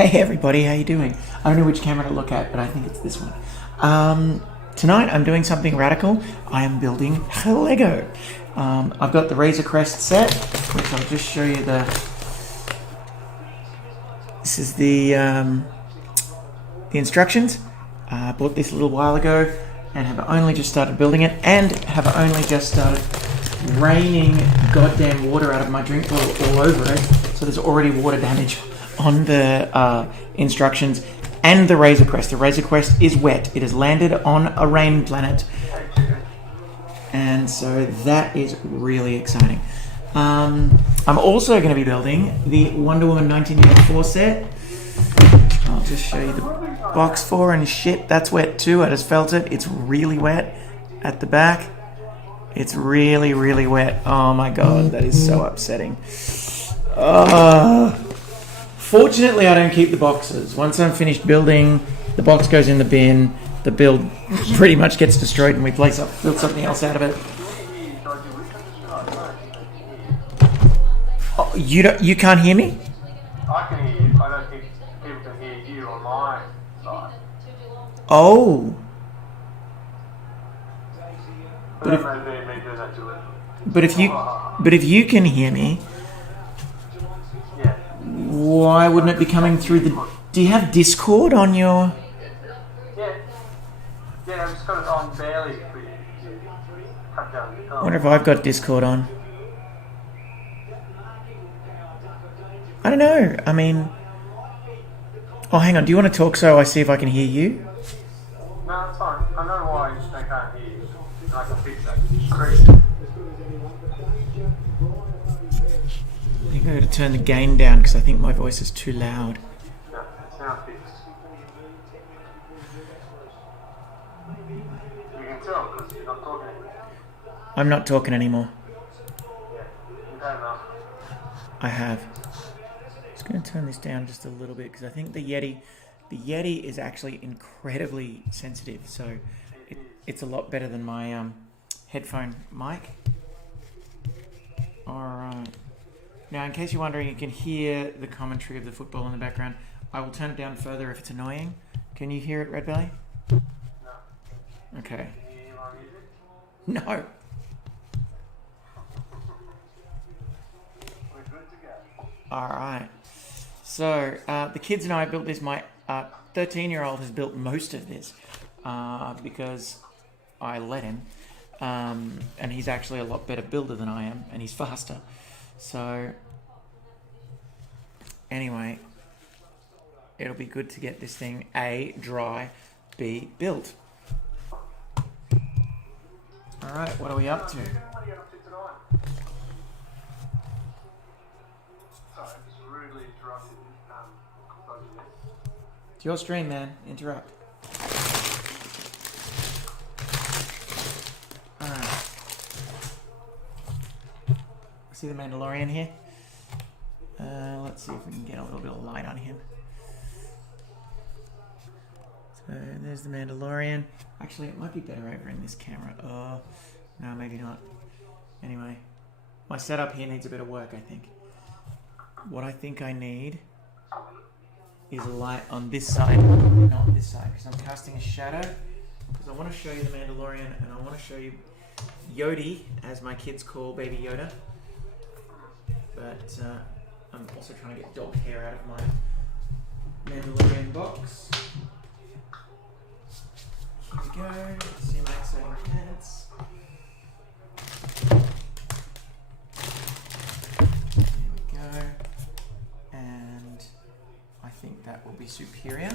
Hey everybody, how you doing? I don't know which camera to look at, but I think it's this one. Tonight I'm doing something radical. I am building Lego. I've got the Razor Crest set, which I'll just show you the... This is the instructions. I bought this a little while ago and have only just started building it and have only just started raining goddamn water out of my drink bottle all over it. So there's already water damage on the instructions and the Razor Crest. The Razor Crest is wet. It has landed on a rain planet. And so that is really exciting. I'm also going to be building the Wonder Woman 1984 set. I'll just show you the box for and shit. That's wet too. I just felt it. It's really wet at the back. It's really, really wet. Oh my god, that is so upsetting. Fortunately, I don't keep the boxes. Once I'm finished building, the box goes in the bin. The build pretty much gets destroyed and we build something else out of it. Oh, you can't hear me? I can hear you. I don't think people can hear you on my side. Oh. But if you can hear me, yeah. Why wouldn't it be coming through the... Do you have Discord on your... Yeah, I've just got it on barely. Cut down the I wonder if I've got Discord on. I don't know. I mean... Oh, hang on. Do you want to talk so I see if I can hear you? No, it's fine. I know why they can't hear you. And I can fix that. It's crazy. I think I'm going to turn the gain down because I think my voice is too loud. No, it's now fixed. You can tell because you're not talking anymore. I'm not talking anymore. Yeah, you've had enough. I have. Just going to turn this down just a little bit because I think the Yeti is actually incredibly sensitive. So it's a lot better than my headphone mic. Alright. Now, in case you're wondering, you can hear the commentary of the football in the background. I will turn it down further if it's annoying. Can you hear it, Red Belly? No. Okay. Can you hear my music? No. We're good to go. Alright. So, the kids and I built this. My 13-year-old has built most of this because I let him. And he's actually a lot better builder than I am, and he's faster. So, anyway, it'll be good to get this thing A, dry, B, built. Alright, what are we up to? What are you up to tonight? Sorry, I just rudely interrupted It's your stream, man. Interrupt. Alright. See the Mandalorian here? Let's see if we can get a little bit of light on him. So there's the Mandalorian. Actually, it might be better over in this camera. Oh, no, maybe not. Anyway, my setup here needs a bit of work, I think. What I think I need is a light on this side, not this side, because I'm casting a shadow. Because I want to show you the Mandalorian, and I want to show you Yodi, as my kids call Baby Yoda. But I'm also trying to get dog hair out of my Mandalorian box. Here we go. Let's see my exciting pants. There we go. And I think that will be superior.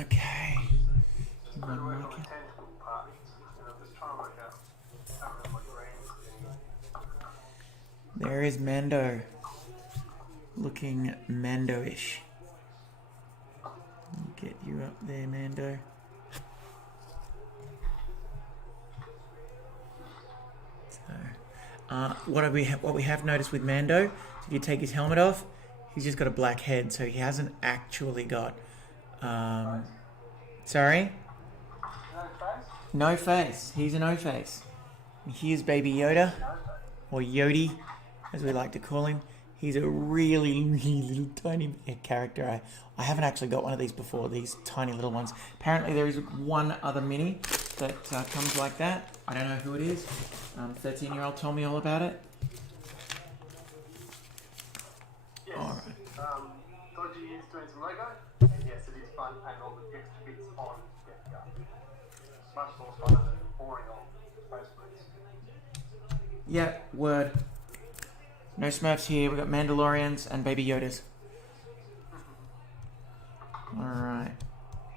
Okay. One more. There is Mando. Looking Mando-ish. Get you up there, Mando. So, what we have noticed with Mando, if you take his helmet off, he's just got a black head, so he hasn't actually got. Sorry. No face. He's a no face. Here's Baby Yoda, or Yodi, as we like to call him. He's a really, really little tiny character. I haven't actually got one of these before, these tiny little ones. Apparently there is one other mini that comes like that. I don't know who it is. 13-year-old told me all about it. Yes. Alright. Dodgy is doing some Lego, and yes, it is fun and all the extra bits on Get Go. Much more fun than boring on Space Marines. Yeah, word. No Smurfs here. We've got Mandalorians and Baby Yodas. Alright.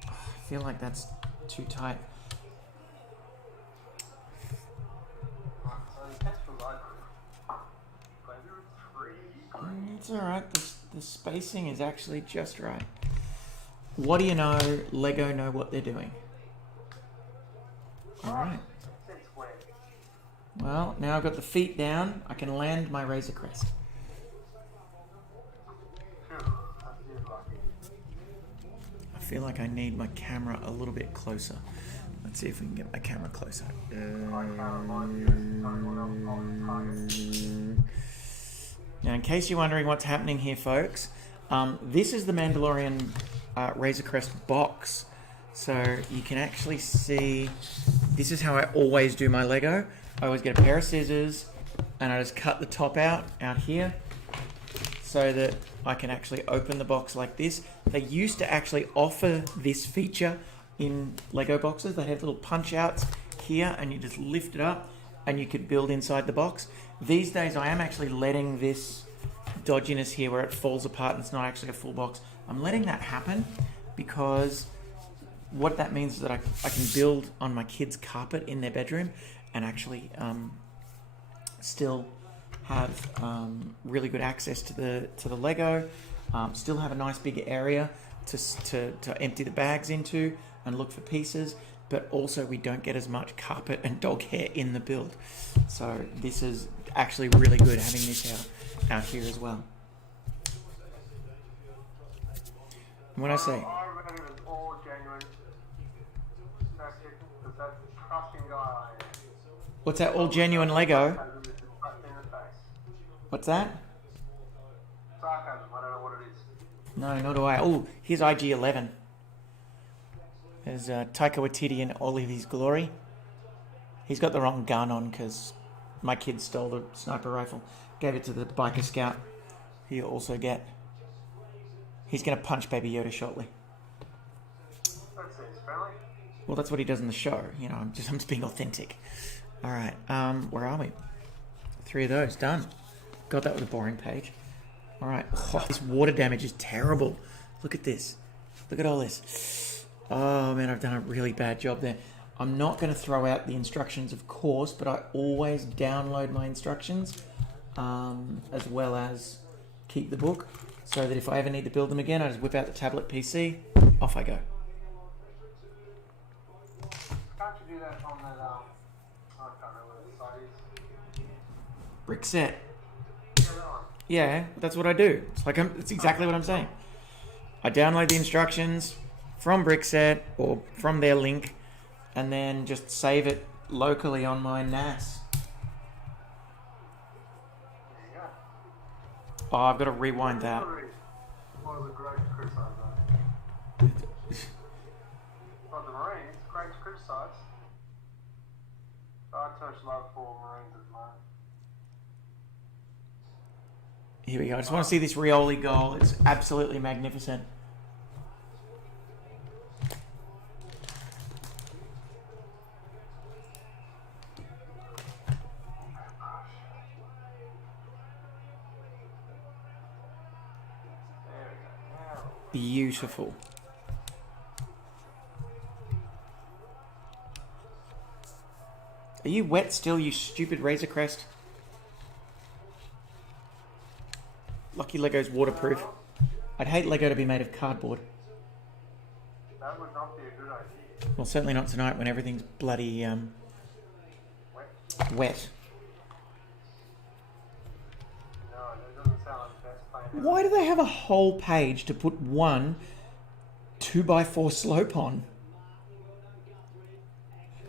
I feel like that's too tight. Right, so the test for library. Level 3. It's alright. The spacing is actually just right. What do you know? Lego know what they're doing. Alright. Since when? Well, now I've got the feet down. I can land my Razor Crest. I feel like I need my camera a little bit closer. Let's see if we can get my camera closer. Now, in case you're wondering what's happening here, folks, this is the Mandalorian Razor Crest box. So you can actually see, this is how I always do my Lego. I always get a pair of scissors and I just cut the top out here so that I can actually open the box like this. They used to actually offer this feature in Lego boxes. They have little punch outs here and you just lift it up and you could build inside the box. These days I am actually letting this dodginess here where it falls apart and it's not actually a full box. I'm letting that happen because what that means is that I can build on my kids' carpet in their bedroom and actually still have really good access to the Lego, still have a nice big area to empty the bags into and look for pieces, but also we don't get as much carpet and dog hair in the build. So this is actually really good having this out here as well. And when I say I reckon it was all genuine. That's it, because that's the trusting guy I am. what's that, all genuine Lego? Sarcasm is just right in the face. What's that? Sarcasm, I don't know what it is. No, nor do I. Oh, here's IG-11. There's Taika Waititi in all of his glory. He's got the wrong gun on because my kid stole the sniper rifle. Gave it to the biker scout. He'll also get... He's going to punch Baby Yoda shortly. That seems friendly. Well, that's what he does in the show. You know, I'm just being authentic. All right, where are we? 3 of those, done. God, that was a boring page. All right, oh, this water damage is terrible. Look at this. Look at all this. Oh, man, I've done a really bad job there. I'm not going to throw out the instructions, of course, but I always download my instructions as well as keep the book so that if I ever need to build them again, I just whip out the tablet PC, off I go. Can't you do that on that, I can't remember what the site is. Brick set. Yeah, that one. Yeah, that's what I do. It's like it's exactly what I'm saying. I download the instructions from Brickset or from their link, and then just save it locally on my NAS. There you go. Oh, I've got to rewind that. What was the great to criticise that? Not the Marines, great to criticise. I have too much love for Marines at the moment. Here we go. I just want to see this Rioli goal. It's absolutely magnificent. There we go. Now, Beautiful. Are you wet still, you stupid Razor Crest? Lucky Lego's waterproof. I'd hate Lego to be made of cardboard. that would not be a good idea. Well, certainly not tonight when everything's bloody Wet? wet. No, that doesn't sound like the best plan ever. Why do they have a whole page to put one 2x4 slope on?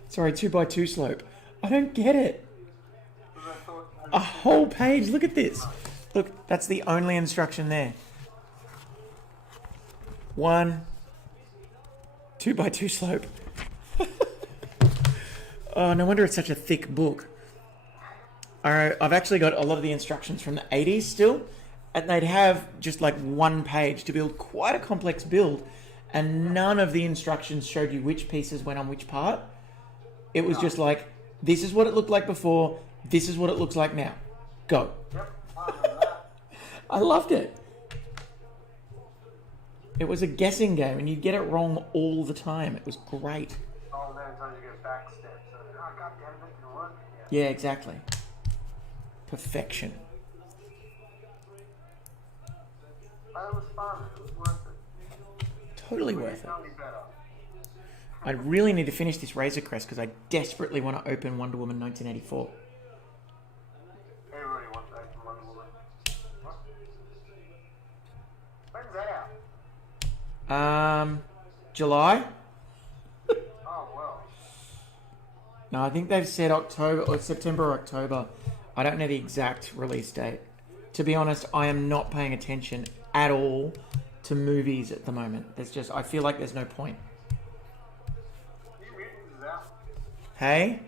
Sorry, 2x2 slope. I don't get it. Because I thought A whole page. Look at this. Look, that's the only instruction there. 1 2x2 slope. Oh, no wonder it's such a thick book. Alright, I've actually got a lot of the instructions from the 80s still, and they'd have just like one page to build quite a complex build, and none of the instructions showed you which pieces went on which part. It was just like, this is what it looked like before, this is what it looks like now. Go. Yep, I remember that. I loved it. It was a guessing game, and you'd get it wrong all the time. It was great. Oh, then until you get back steps. So, oh, God damn, that didn't work. Yeah, exactly. Perfection. But it was fun. It was worth it. Totally worth it. Tell me better. I really need to finish this Razor Crest because I desperately want to open Wonder Woman 1984. Everybody wants to open Wonder Woman. What? When's that out? July? Oh, well. No, I think they've said October or September or October. I don't know the exact release date. To be honest, I am not paying attention at all to movies at the moment. I feel like there's no point. New Mutants is out. Hey?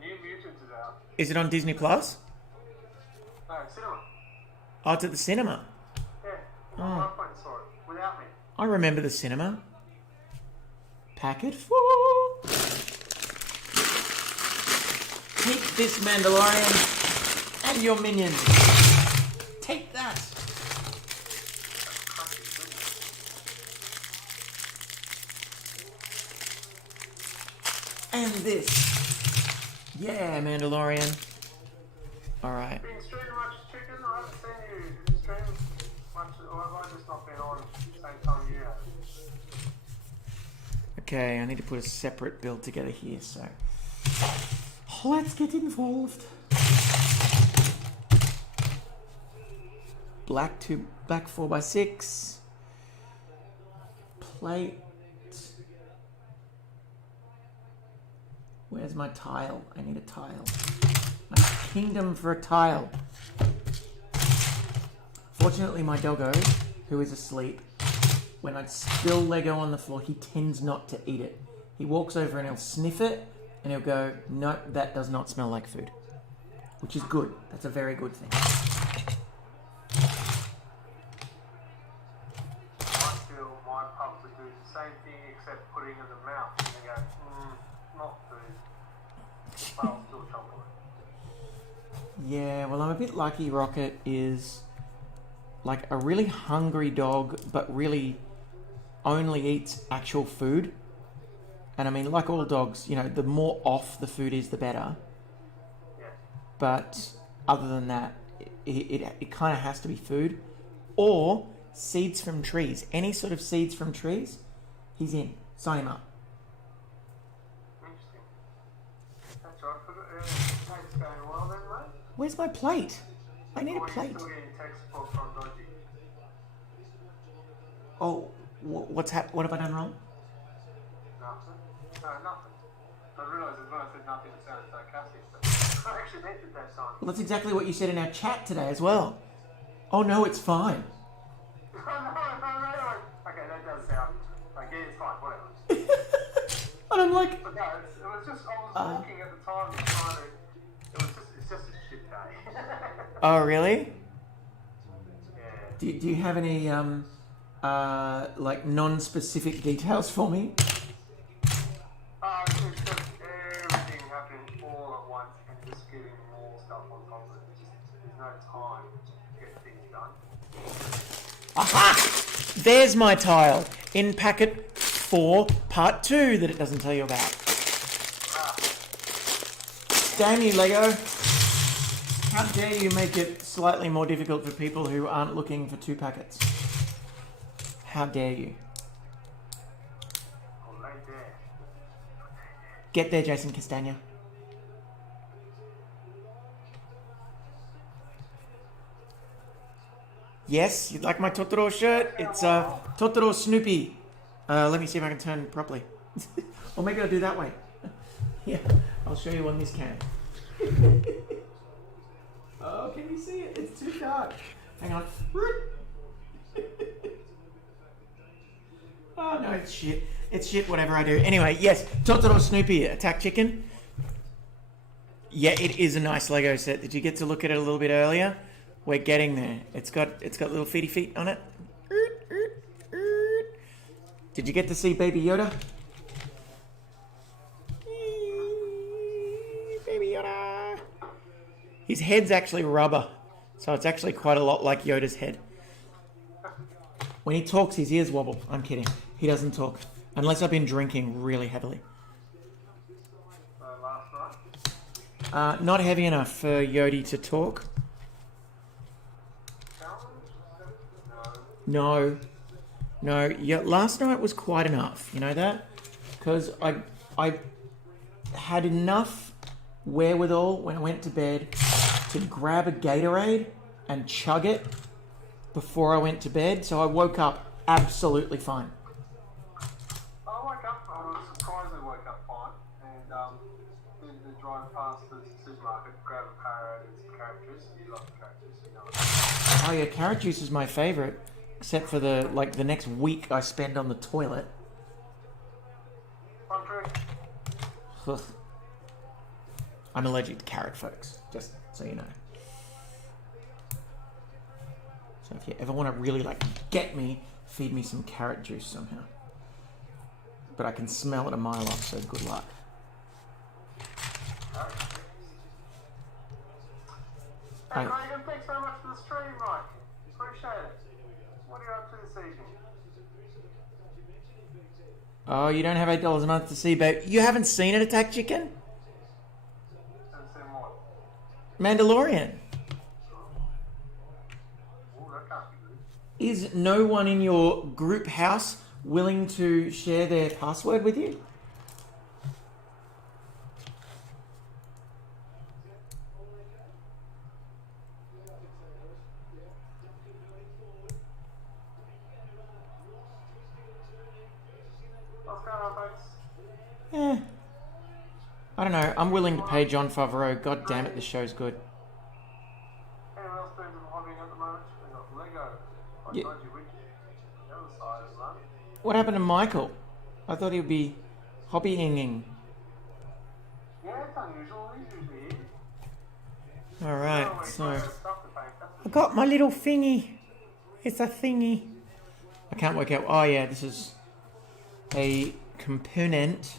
New Mutants is out. Is it on Disney Plus? No, cinema. Oh, it's at the cinema. Yeah. Oh. I went and saw it without me. I remember the cinema. Packet 4. Take this, Mandalorian, and your minions. Take that. And this. Yeah, Mandalorian. Alright. Been streaming much chicken? I haven't seen you stream much, or have I just not been on at the same time you have? Okay, I need to put a separate build together here, so let's get involved. Black 4x6. Plate. Where's my tile? I need a tile. My kingdom for a tile. Fortunately, my doggo, who is asleep, when I spill Lego on the floor, he tends not to eat it. He walks over and he'll sniff it, and he'll go, "Nope, that does not smell like food." Which is good. That's a very good thing. I feel my pup would do the same thing except putting it in the mouth and they go, not food. But I'll still chomp on it. Yeah, well, I'm a bit lucky Rocket is like a really hungry dog, but really only eats actual food. And I mean, like all dogs, you know, the more off the food is, the better. Yeah. But other than that, it kind of has to be food. Or seeds from trees. Any sort of seeds from trees, he's in. Sign him up. Interesting. That's right. Thanks going well then, mate. Where's my plate? I need a Or are you plate. still getting text from Dodgy? Oh, what have I done wrong? Nothing. No, nothing. I realised as well I said nothing that sounded sarcastic, but I actually meant it that time. Well, that's exactly what you said in our chat today as well. Oh no, it's fine. No. Okay, that does sound like, yeah, it's fine, whatever. And I'm like, But no, it was just, I was walking at the time and trying to, it's just a shit day. oh really? Yeah. Do you have any like non-specific details for me? It's just everything happening all at once and just getting more stuff on top of it. There's no time to get things done. Aha! There's my tile in packet 4, part 2 that it doesn't tell you about. Damn you, Lego. How dare you make it slightly more difficult for people who aren't looking for 2 packets? How dare you? Oh, right there. Get there, Jason Castagna. Yes, you'd like my Totoro shirt? It's Totoro Snoopy. Let me see if I can turn properly. Or maybe I'll do that way. Yeah, I'll show you on this cam. Can you see it? It's too dark. Hang on. Oh no, it's shit. It's shit whatever I do. Anyway, yes, Totoro Snoopy Attack Chicken. Yeah, it is a nice Lego set. Did you get to look at it a little bit earlier? We're getting there. It's got little feety feet on it. Did you get to see Baby Yoda? Baby Yoda. His head's actually rubber, so it's actually quite a lot like Yoda's head. When he talks, his ears wobble. I'm kidding. He doesn't talk. Unless I've been drinking really heavily. Last night? Not heavy enough for Yodi to talk. No. Yeah, last night was quite enough. You know that? Because I had enough wherewithal when I went to bed to grab a Gatorade and chug it before I went to bed. So I woke up absolutely fine. I was surprised I woke up fine, and did the drive past the supermarket, grab a carrot and some carrot juice. You love carrot juice, you know. Oh yeah, carrot juice is my favourite, except for the next week I spend on the toilet. One drink. Ugh. I'm allergic to carrot, folks, just so you know. So if you ever want to really get me, feed me some carrot juice somehow. But I can smell it a mile off, so good luck. Hey, Craig, thanks very much for the stream, Mike. Appreciate it. What are you up to this evening? Oh, you don't have $8 a month to see, babe. You haven't seen it, Attack Chicken? Haven't seen what? Mandalorian. Oh, that can't be good. Is no one in your group house willing to share their password with you? What's going on, folks? I don't know. I'm willing to pay Jon Favreau. God damn it, this show's good. Anyone else doing some hobbying at the moment? We've got Lego, like Yeah. DodgyWitch, the other side of that. What happened to Michael? I thought he would be hobbying. Yeah, it's unusual. He's usually here. Alright, so Stuff to paint. I got my little thingy. It's a thingy. I can't work out. Oh yeah, this is a component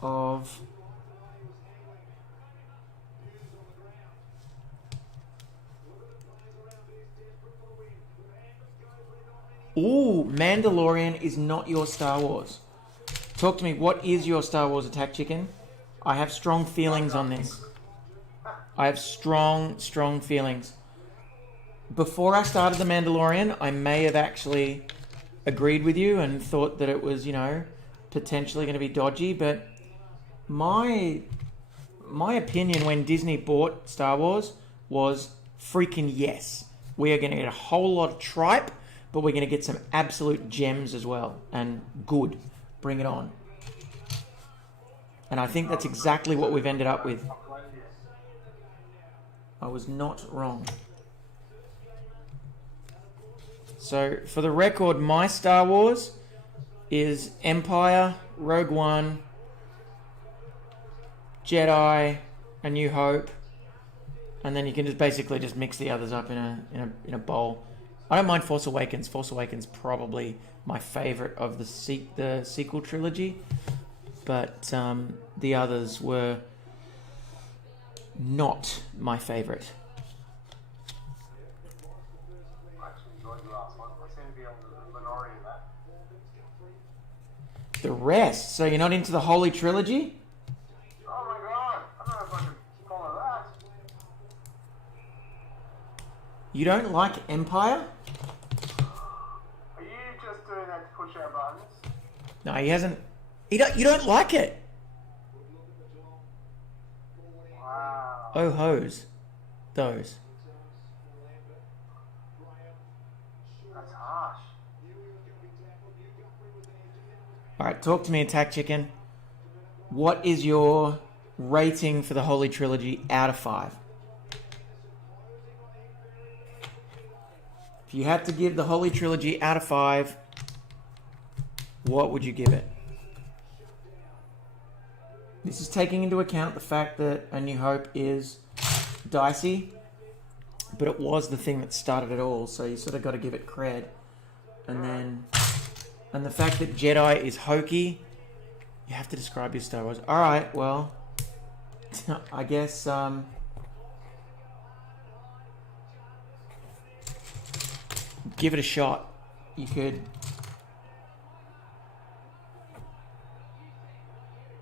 of Ooh, Mandalorian is not your Star Wars. Talk to me, what is your Star Wars, Attack Chicken? I have strong feelings on this. I have strong feelings. Before I started The Mandalorian, I may have actually agreed with you and thought that it was, potentially going to be dodgy, but my opinion when Disney bought Star Wars was freaking yes. We are going to get a whole lot of tripe, but we're going to get some absolute gems as well. And good. Bring it on. And I think that's exactly what we've ended up with. I was not wrong. So, for the record, my Star Wars is Empire, Rogue One, Jedi, A New Hope, and then you can just basically just mix the others up in a bowl. I don't mind Force Awakens. Force Awakens probably my favorite of the sequel trilogy, but the others were not my favorite. I actually enjoyed the last one. I seem to be on the minority of that. The rest. So you're not into the Holy Trilogy? Oh my god! I don't know if I can follow that. You don't like Empire? Are you just doing that to push our buttons? No, he hasn't. You don't like it. Wow. Oh hoes. Those. That's harsh. Alright, talk to me, Attack Chicken. What is your rating for the Holy Trilogy out of 5? If you had to give the Holy Trilogy out of 5, what would you give it? This is taking into account the fact that A New Hope is dicey, but it was the thing that started it all, so you sort of got to give it cred. And the fact that Jedi is hokey, you have to describe your Star Wars. Alright, well, I guess, give it a shot. We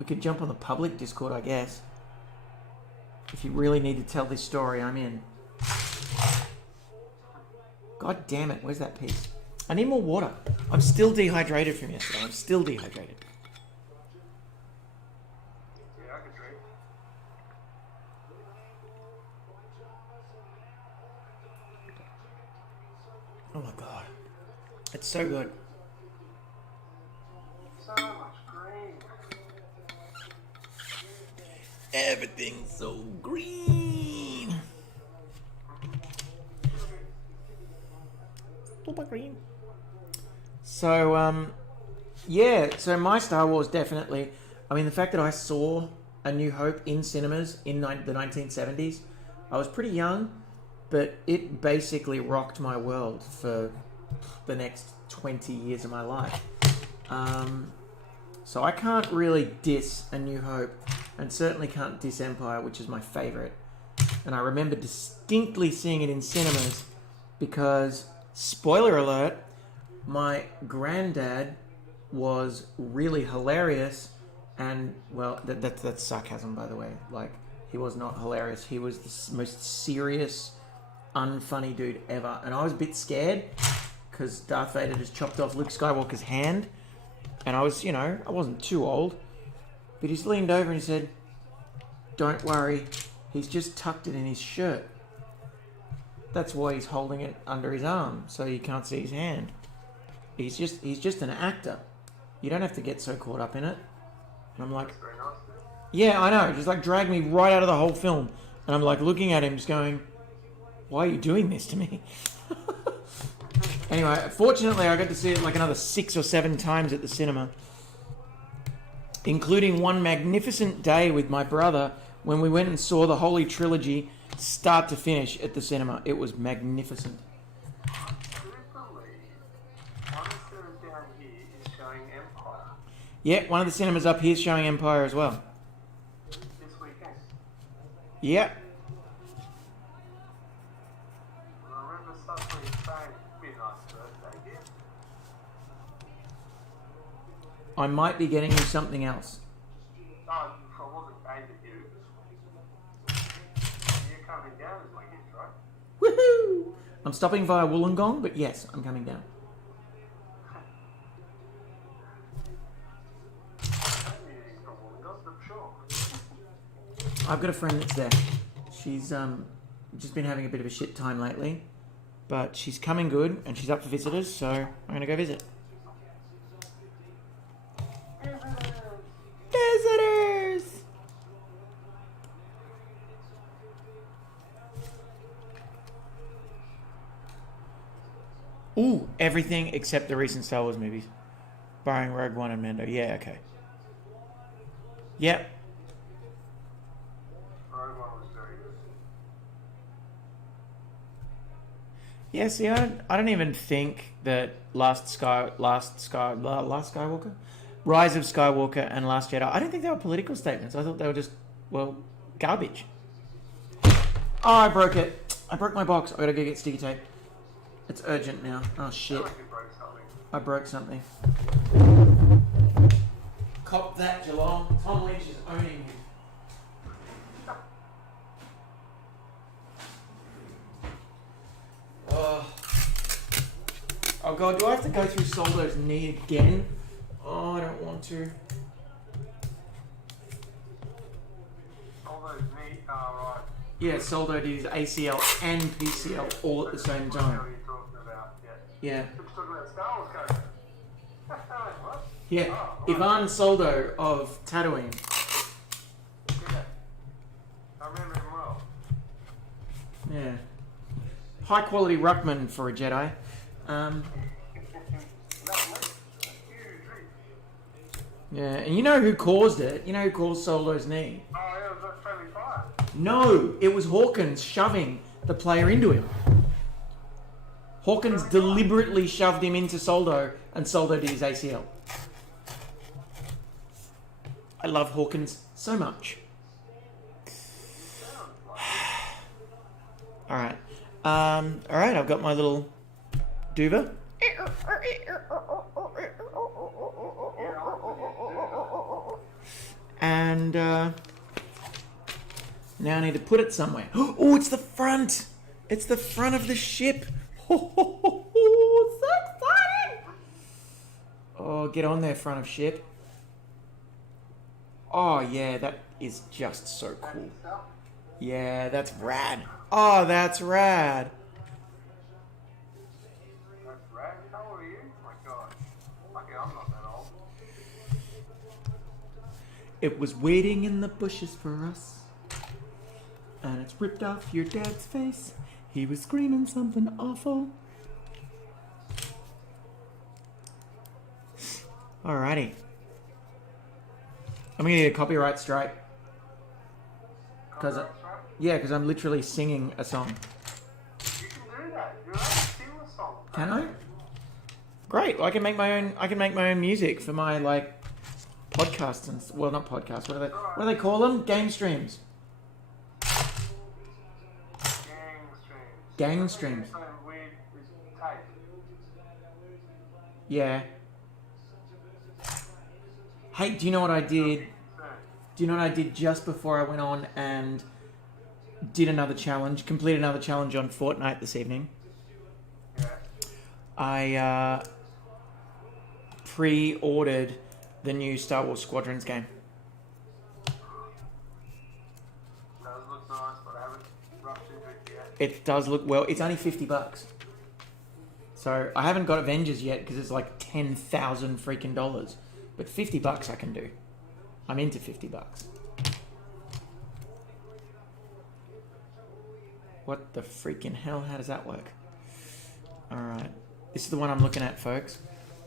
could jump on the public Discord, I guess. If you really need to tell this story, I'm in. God damn it, where's that piece? I need more water. I'm still dehydrated from yesterday. I'm still dehydrated. Yeah, I can drink. Oh my god. It's so good. So much green. Everything's so green. Super green. So, yeah, so my Star Wars definitely, I mean, the fact that I saw A New Hope in cinemas in the 1970s, I was pretty young, but it basically rocked my world for the next 20 years of my life. So I can't really diss A New Hope, and certainly can't diss Empire, which is my favourite. And I remember distinctly seeing it in cinemas because, spoiler alert, my granddad was really hilarious, and, well, that's sarcasm, by the way. Like, he was not hilarious. He was the most serious, unfunny dude ever. And I was a bit scared because Darth Vader just chopped off Luke Skywalker's hand. And I was, you know, I wasn't too old. But he just leaned over and he said, "Don't worry, he's just tucked it in his shirt. That's why he's holding it under his arm, so you can't see his hand. He's just an actor. You don't have to get so caught up in it." And I'm like, That's very nice. yeah, I know. Just like dragged me right out of the whole film. And I'm like looking at him just going, why are you doing this to me? Anyway, fortunately I got to see it like another 6 or 7 times at the cinema. Including one magnificent day with my brother when we went and saw the Holy Trilogy start to finish at the cinema. It was magnificent. I do believe one of the cinemas down here is showing Empire Yeah, one of the cinemas up here is showing Empire as well. this weekend. Yep. And I remember somebody saying it'd be a nice birthday gift. I might be getting you something else. Oh, I wasn't aimed at you. You're coming down as my gift, right? Woohoo! I'm stopping via Wollongong, but yes, I'm coming down. He's not one of us, but sure. I've got a friend that's there. She's just been having a bit of a shit time lately, but she's coming good and she's up for visitors, so I'm gonna go visit. Visitors! Ooh, everything except the recent Star Wars movies, barring Rogue One and Mando. Yeah, okay. Yep. Rogue One was very good. Yeah, see, I don't even think that Rise of Skywalker and Last Jedi, I don't think they were political statements. I thought they were just, well, garbage. Oh, I broke it. I broke my box. I gotta go get sticky tape. It's urgent now. Oh, I shit. like you broke something. I broke something. Cop that, Geelong. Tom Lynch is owning you. Oh god, do I have to go through Soldo's knee again? Oh, I don't want to. All those neat, right. Yeah, Soldo did his ACL and PCL all at the same I know time. what you're talking about, yeah. Yeah. You're talking about Star Wars character. What? Yeah. Oh, right. Ivan Soldo of Tatooine. Yeah. I remember him well. Yeah. high quality ruckman for a Jedi. Yeah, and you know who caused it? You know who caused Solo's knee? Oh, yeah, it was that friendly fire. No, it was Hawkins shoving the player into him. Hawkins deliberately shoved him into Soldo, and Soldo did his ACL. I love Hawkins so much. Alright. Alright, I've got my little duva. And now I need to put it somewhere. Oh, it's the front! It's the front of the ship! Oh, so exciting! Oh, get on there, front of ship. Oh, yeah, that is just so cool. Yeah, that's rad. Oh, that's rad. That's rad. How old are you? Oh my god. Lucky I'm not that old. It was waiting in the bushes for us. And it's ripped off your dad's face. He was screaming something awful. Alrighty. I'm gonna need a copyright strike. Because I'm literally singing a song. You can do that. You're allowed to sing a song. Can I? Great. Well, I can make my own. I can make my own music for my podcasts and well, not podcasts. What do they call them? Game streams. Gang streams. Something weird with tape. Yeah. Hey, do you know what I did? Do you know what I did just before I went on and did another challenge, completed another challenge on Fortnite this evening? Yeah. I pre-ordered the new Star Wars Squadrons game. Does look nice, but I haven't rushed into it yet. It does look well. It's only $50. So I haven't got Avengers yet because it's like 10,000 freaking dollars. But $50 I can do. I'm into $50. What the freaking hell? How does that work? Alright. This is the one I'm looking at, folks.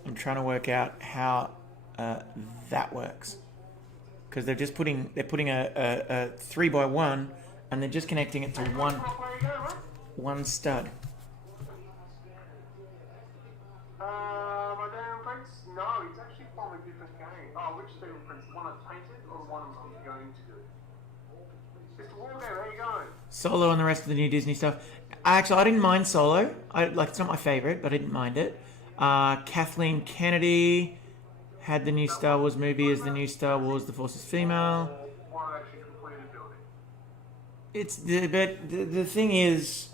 I'm trying to work out how that works. Because they're putting a 3x1 and they're just connecting it to one stud. My damn prince? No, it's actually from a different game. Oh, which Stephen Prince? The one I painted or the one I'm going to do? Mr. Wargame, how you going? Solo and the rest of the new Disney stuff. Actually, I didn't mind Solo. It's not my favorite, but I didn't mind it. Kathleen Kennedy had the new Star Wars movie as the new Star Wars The Force is Female. One I actually completed building. But the thing is,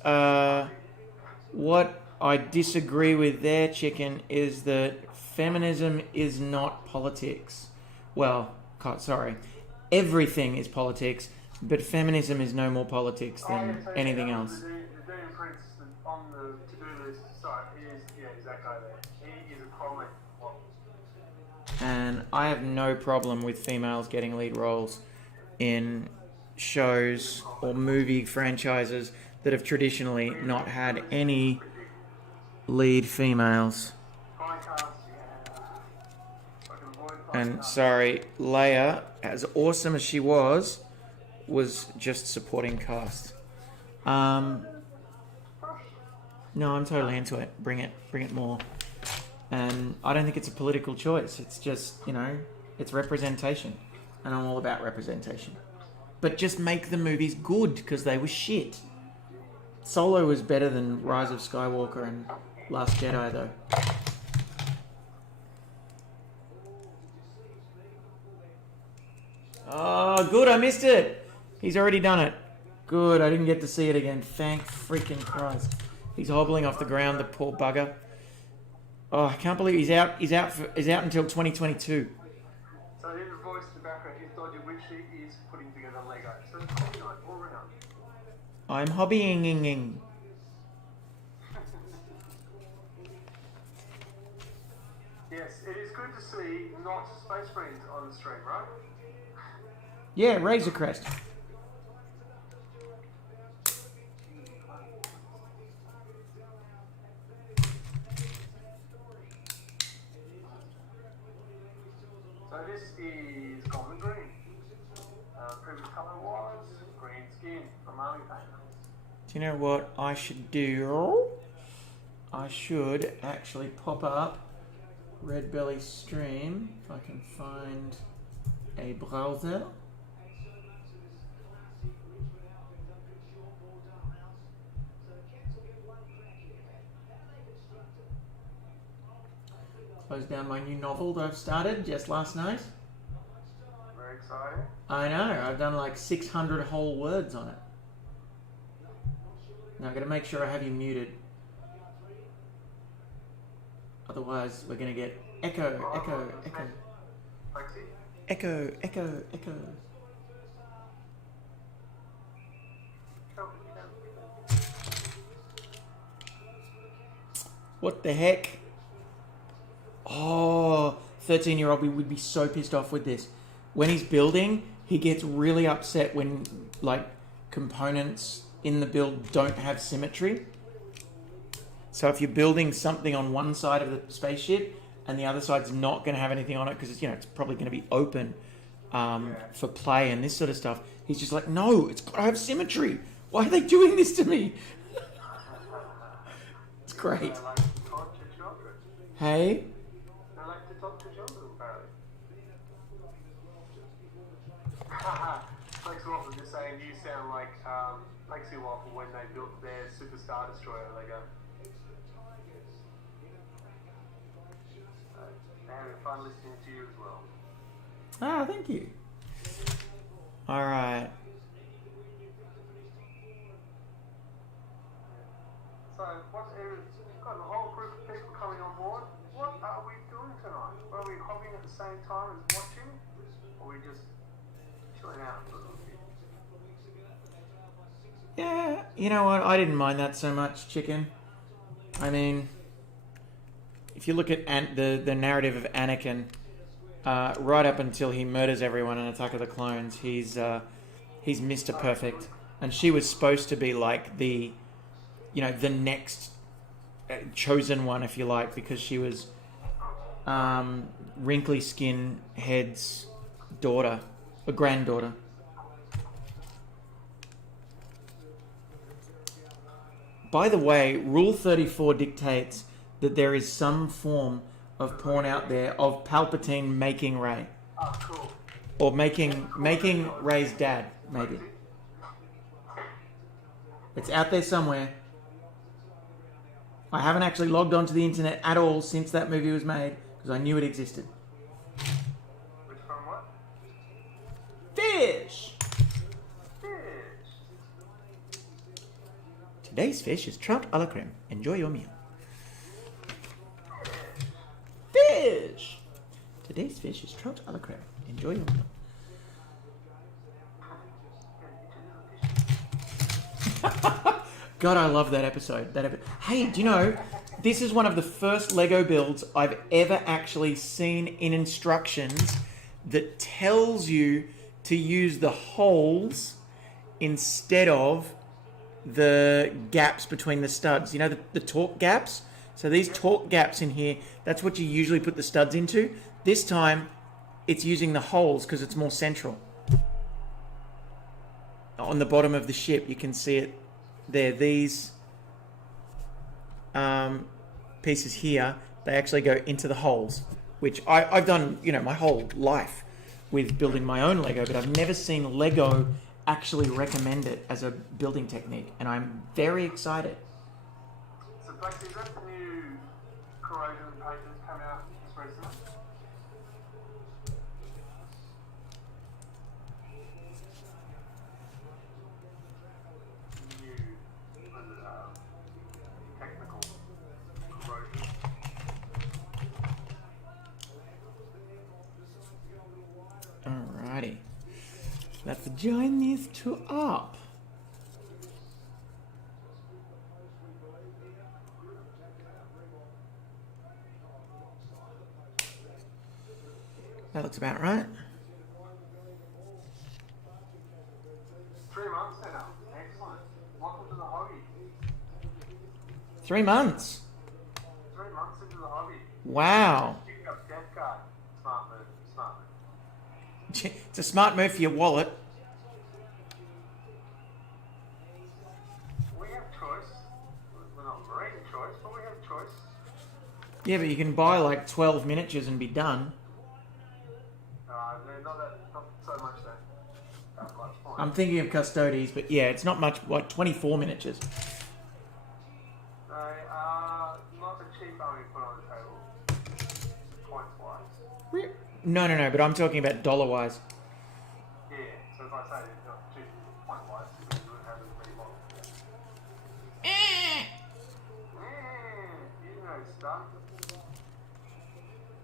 what I disagree with there, chicken, is that feminism is not politics. Well, sorry, everything is politics, but feminism is no more politics than anything else. The Dean Prince on the to-do list site is that guy there. He is a prominent one. And I have no problem with females getting lead roles in shows or movie franchises that have traditionally not had any lead females. And sorry, Leia, as awesome as she was just supporting cast. No, I'm totally into it. Bring it more. And I don't think it's a political choice. It's just, it's representation. And I'm all about representation. But just make the movies good, because they were shit. Solo was better than Rise of Skywalker and Last Jedi, though. Oh, good, I missed it. He's already done it. Good, I didn't get to see it again. Thank freaking Christ. He's hobbling off the ground, the poor bugger. Oh, I can't believe he's out. He's out until 2022. So his voice in the background is DodgyWitch. He is putting together Lego. So it's hobby night all around. I'm hobbying. Yes, it is good to see not Space Marines on the stream, right? Yeah, Razor Crest. this is Golden Green. Previous colour was Green Skin from Army Paint. Do you know what I should do? I should actually pop up Red Belly Stream if I can find a browser. Close down my new novel that I've started just last night. Very exciting. I know, I've done like 600 whole words on it. Now I've got to make sure I have you muted. Otherwise we're going to get echo. Lexi? Echo. What the heck? Oh, 13-year-old would be so pissed off with this. When he's building, he gets really upset when like components in the build don't have symmetry. So if you're building something on one side of the spaceship and the other side's not going to have anything on it because it's probably going to be open for play and this sort of stuff, he's just like, no, it's got to have symmetry. Why are they doing this to me? It's great. Hey? I like to talk to children, apparently. Lexi Waffle just saying you sound like Lexi Waffle when they built their Super Star Destroyer Lego. They're having fun listening to you as well. Ah, thank you. All right. So, we've got a whole group of people coming on board. What are we doing tonight? Are we hobbing at the same time as watching? Or are we just chilling out for a little bit? Yeah, you know what? I didn't mind that so much, Chicken. I mean, if you look at the narrative of Anakin, right up until he murders everyone in Attack of the Clones, he's Mr. Perfect, and she was supposed to be like the next chosen one, if you like, because she was Wrinkly Skin Head's daughter, a granddaughter. By the way, Rule 34 dictates that there is some form of porn out there of Palpatine making Rey. Oh, cool. Or making Rey's dad, maybe. It's out there somewhere. I haven't actually logged onto the internet at all since that movie was made, because I knew it existed. Which from what? Fish! Fish! Today's fish is trout a la creme. Enjoy your meal. Fish! Today's fish is trout a la creme. Enjoy your meal. God, I love that episode. Hey, do you know, this is one of the first Lego builds I've ever actually seen in instructions that tells you to use the holes instead of the gaps between the studs. You know, the torque gaps? So these torque gaps in here, that's what you usually put the studs into. This time, it's using the holes because it's more central. On the bottom of the ship, you can see it there. These pieces here, they actually go into the holes, which I've done, my whole life with building my own Lego, but I've never seen Lego actually recommend it as a building technique, and I'm very excited. So, Lexi, is that the new corrosion paint that's come out this recently? Technical corrosion. Alrighty. Let's join these two up. That looks about right. 3 months now. Excellent. Welcome to the hobby. 3 months. 3 months into the hobby. Wow. Pick up death card. Smart move. Smart move. It's a smart move for your wallet. We have choice. We're not great choice, but we have choice. Yeah, but you can buy like 12 miniatures and be done. No, not so much then. That much point. I'm thinking of Custodes, but yeah, it's not much, like 24 miniatures. No, not the cheap army put on the table. Points wise. No, but I'm talking about dollar-wise. Yeah, so if I say it's not cheap point wise, you wouldn't have as many models. You know stuff.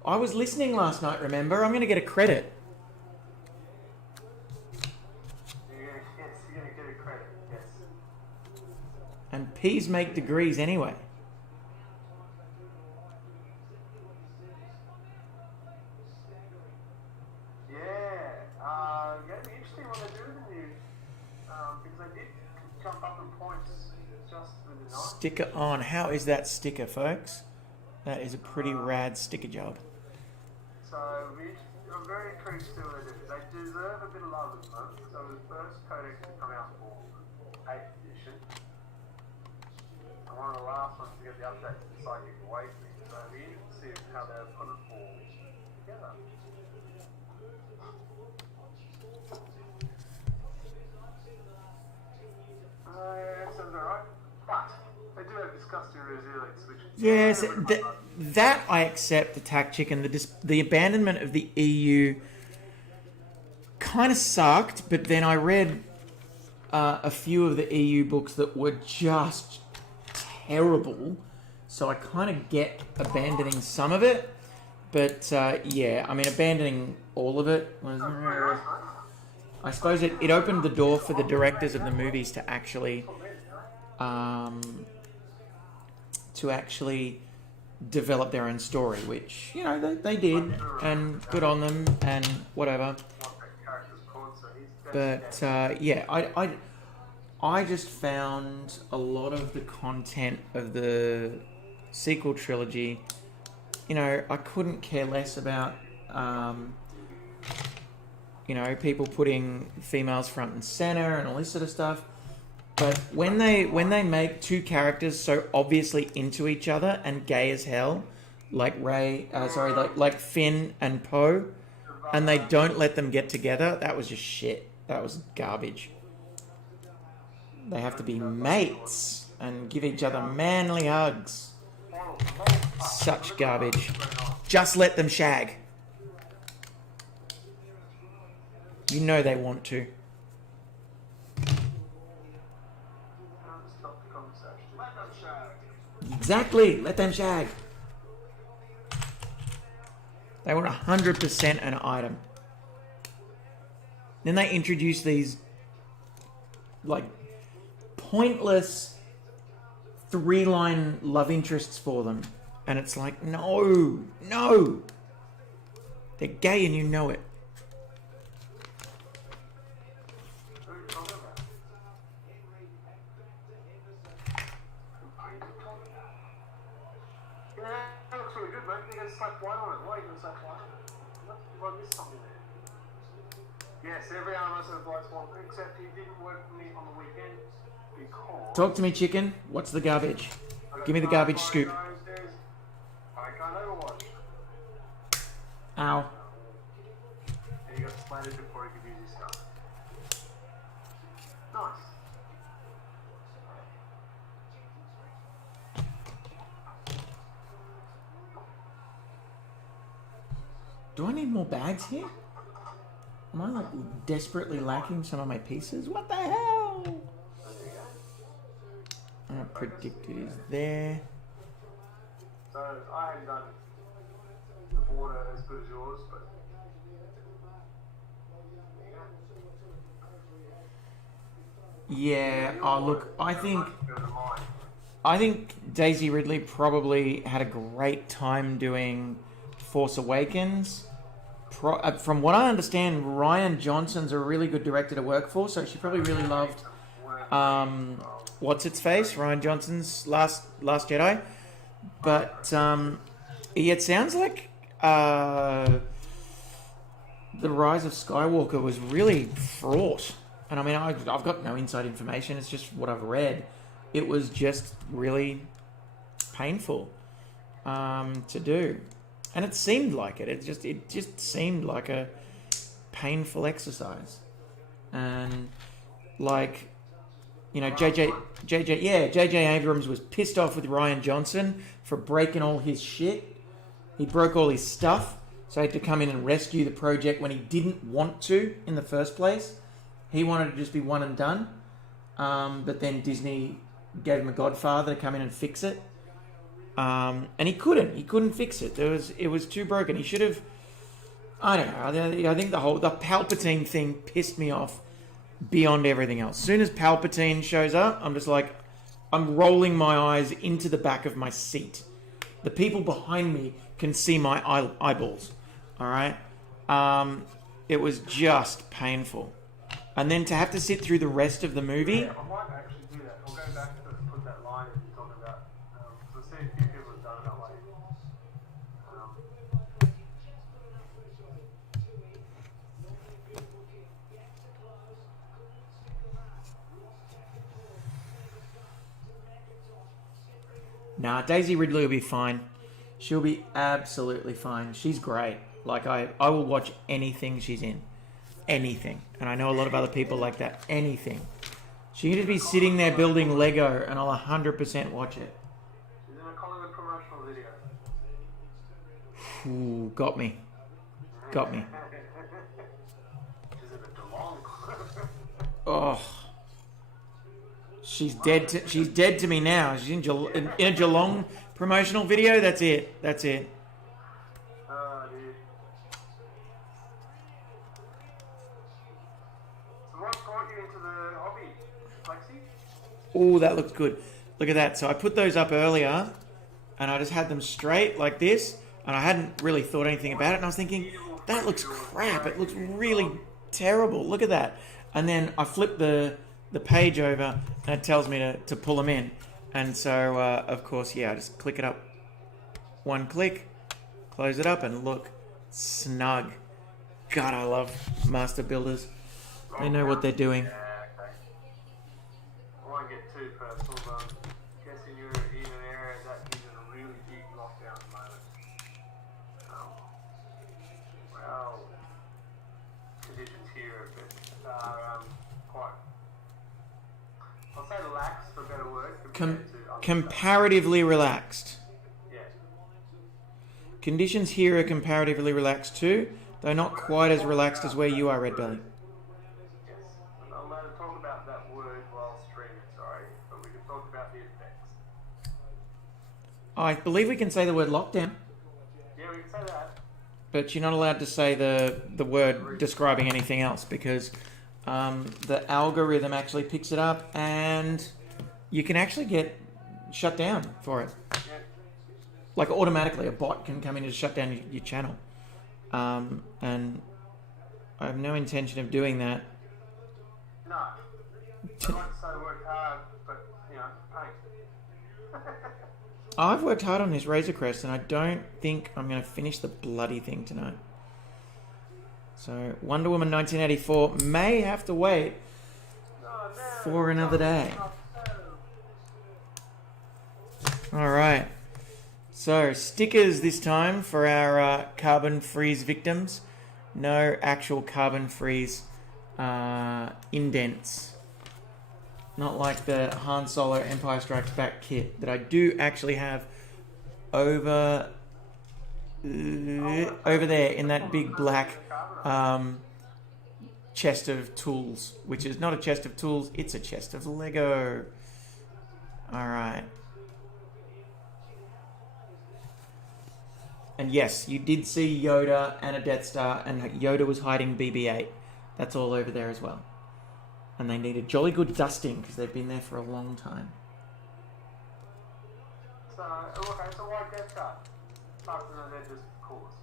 I was listening last night, remember? I'm going to get a credit. You're gonna get a credit, yes. And P's make degrees anyway. Yeah, it'll be interesting what they do with the new, because they did jump up in points just with the night. Sticker on. How is that sticker, folks? That is a pretty rad sticker job. So I'm very intrigued to see what they do. They deserve a bit of love at the moment. So the first codex to come out for 8th edition. And one of the last ones to get the update to the Psychic Awakening. So it'll be interesting to see how they'll put it all together. That sounds alright. But they do have disgusting resilience, which Yes, that I accept. Attack Chicken. The abandonment of the EU kind of sucked, but then I read a few of the EU books that were just terrible, so I kind of get abandoning some of it. But yeah, I mean, abandoning all of it was. I suppose it opened the door for the directors of the movies to actually develop their own story, which, you know, they did, and good on them, and whatever. But yeah, I just found a lot of the content of the sequel trilogy, you know, I couldn't care less about, you know, people putting females front and center and all this sort of stuff. But when they make two characters so obviously into each other and gay as hell, like like Finn and Poe, and they don't let them get together, that was just shit. That was garbage. They have to be mates and give each other manly hugs. Such garbage. Just let them shag. You know they want to. Exactly, let them shag. They were 100% an item. Then they introduced these, like, pointless 3-line love interests for them. And it's like, no. They're gay and you know it. Yes, every armor has one, except he didn't work for me on the weekend because... Talk to me, chicken. What's the garbage? Give me the garbage scoop. I can't overwatch. Ow. And he got splattered before he could use his stuff. Nice. Do I need more bags here? Am I like desperately lacking some of my pieces? What the hell? Predicted is there. So I hadn't done the border as good as yours, but yeah. Oh look, I think Daisy Ridley probably had a great time doing Force Awakens. From what I understand, Rian Johnson's a really good director to work for, so she probably really loved what's its face, Rian Johnson's Last Jedi. But yeah, it sounds like The Rise of Skywalker was really fraught. And I mean, I've got no inside information. It's just what I've read. It was just really painful to do. And it seemed like it. It just seemed like a painful exercise. And like, you know, J.J. Abrams was pissed off with Rian Johnson for breaking all his shit. He broke all his stuff, so he had to come in and rescue the project when he didn't want to in the first place. He wanted to just be one and done. But then Disney gave him a godfather to come in and fix it. And he couldn't. He couldn't fix it. It was too broken. He should have... I don't know. I think the Palpatine thing pissed me off beyond everything else. As soon as Palpatine shows up, I'm just like... I'm rolling my eyes into the back of my seat. The people behind me can see my eyeballs. Alright? It was just painful. And then to have to sit through the rest of the movie... Yeah, I might actually do that. I'll go back to put that line that you're talking about. Because I've seen a few people have done it that way. Nah, Daisy Ridley will be fine. She'll be absolutely fine. She's great. Like, I will watch anything she's in. Anything. And I know a lot of other people like that. Anything. She can just be sitting there building Lego and I'll 100% watch it. She's in a Collingwood promotional video. Ooh, got me. Got me. She's in a Geelong. Oh. She's dead to me now. She's in a Geelong promotional video. That's it. That's it. Oh, dude. So what brought you into the hobby, Lexi? Oh, that looks good. Look at that. So I put those up earlier and I just had them straight like this and I hadn't really thought anything about it and I was thinking, that looks crap. It looks really terrible. Look at that. And then I flipped the page over and it tells me to pull them in. And so, of course, yeah, I just click it up. One click, close it up and look. Snug. God, I love master builders. They know what they're doing. Yeah, okay. I won't get too personal, but I'm guessing you're in an area that is in a really big lockdown at the moment. Well, conditions here are quite, I'll say relaxed for a better word, compared to other Comparatively relaxed. Yeah. Conditions here are comparatively relaxed too, though not quite as relaxed as where you are, Red Belly. Yes. I'm not allowed to talk about that word while streaming, sorry, but we can talk about the effects. I believe we can say the word lockdown, Yeah, we can say that. but you're not allowed to say the word describing anything else because the algorithm actually picks it up and you can actually get shut down for it. Yeah. Like automatically, a bot can come in and shut down your channel. And I have no intention of doing that. No. I like to say work hard, but, you know, pain. I've worked hard on this Razor Crest and I don't think I'm going to finish the bloody thing tonight. So Wonder Woman 1984 may have to wait for another day. Alright. So stickers this time for our carbon freeze victims. No actual carbon freeze indents. Not like the Han Solo Empire Strikes Back kit that I do actually have over there in that big black chest of tools, which is not a chest of tools, it's a chest of Lego. Alright. And yes, you did see Yoda and a Death Star, and Yoda was hiding BB-8. That's all over there as well. And they need a jolly good dusting because they've been there for a long time. So, okay, so why Death Star? Apart from that, they're just coolest.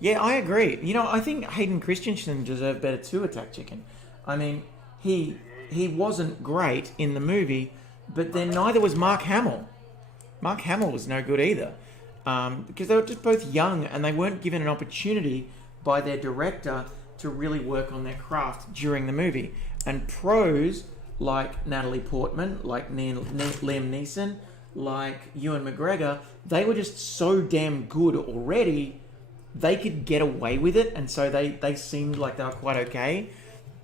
Yeah, I agree. You know, I think Hayden Christensen deserved better too, Attack Chicken. I mean, he wasn't great in the movie, but then neither was Mark Hamill. Mark Hamill was no good either. because they were just both young and they weren't given an opportunity by their director to really work on their craft during the movie. And pros like Natalie Portman, like Liam Neeson, like Ewan McGregor, they were just so damn good already, they could get away with it, and so they seemed like they were quite okay.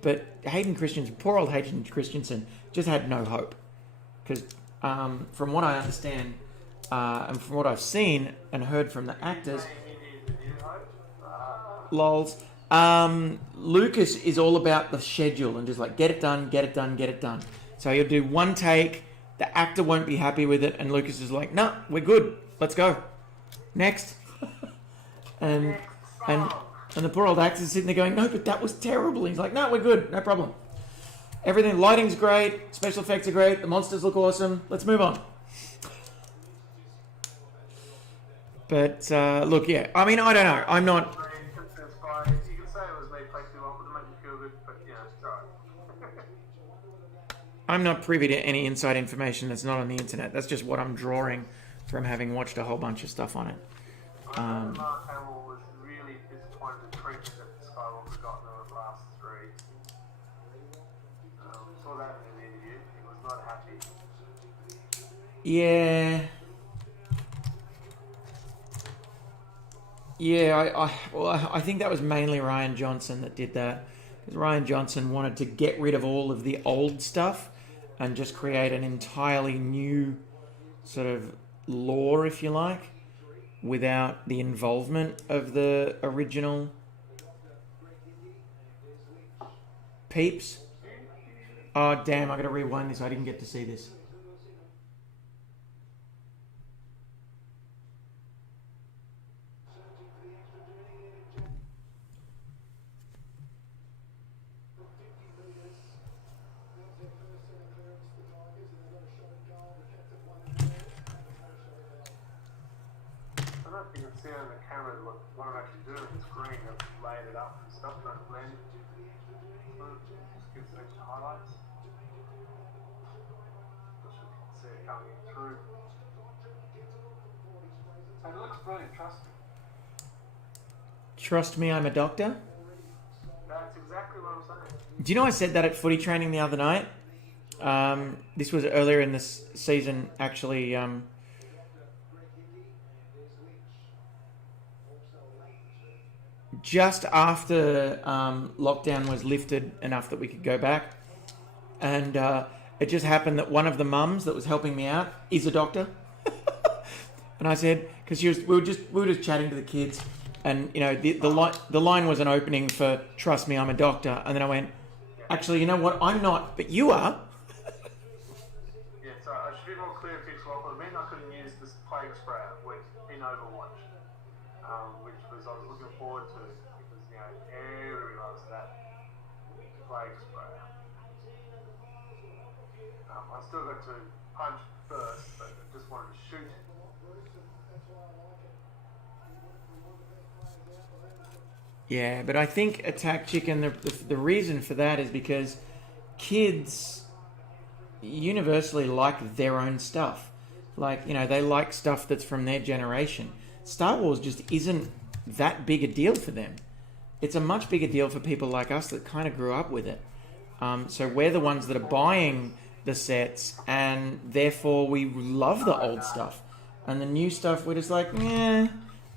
But Hayden Christensen, poor old Hayden Christensen, just had no hope. Because from what I understand, and from what I've seen and heard from the actors, lols, Lucas is all about the schedule and just like, get it done, get it done, get it done. So he'll do one take, the actor won't be happy with it, and Lucas is like, no, we're good, let's go. Next. and the poor old actor's sitting there going, no, but that was terrible. And he's like, no, we're good, no problem. Everything, lighting's great, special effects are great, the monsters look awesome, let's move on. But, look, yeah, I mean, I don't know, I'm not... You can say it was me, play too well, but it made me feel good, but yeah, it's alright. I'm not privy to any inside information that's not on the internet. That's just what I'm drawing from having watched a whole bunch of stuff on it. I know Mark Hamill was really disappointed in the treatment that Skywalker got in the last three. Saw that in an interview. He was not happy. Yeah. Yeah, I think that was mainly Rian Johnson that did that. Because Rian Johnson wanted to get rid of all of the old stuff and just create an entirely new sort of lore, if you like, without the involvement of the original peeps. Oh, damn, I gotta rewind this. I didn't get to see this. I don't think you can see on the camera what I'm actually doing. It's green, I've laid it up and stuff, don't blend. Just gives some extra highlights. Just so you can see it coming through. And it looks brilliant, trust me. Trust me, I'm a doctor. That's exactly what I'm saying. Do you know I said that at footy training the other night? This was earlier in this season, actually. Just after lockdown was lifted enough that we could go back, and it just happened that one of the mums that was helping me out is a doctor, and I said, because we were just chatting to the kids, and you know the line was an opening for "Trust me, I'm a doctor," and then I went, actually, you know what, I'm not, but you are. Yeah, so I should be more clear if it's what I mean. I couldn't use this plague sprayer in Overwatch. Which was I was looking forward to because you know everybody loves that plague sprayer. I still got to punch first, but I just wanted to shoot. Yeah, but I think Attack Chicken, the reason for that is because kids universally like their own stuff. Like, you know, they like stuff that's from their generation. Star Wars just isn't that big a deal for them. It's a much bigger deal for people like us that kind of grew up with it. So we're the ones that are buying the sets, and therefore we love the old stuff. And the new stuff, we're just like, yeah,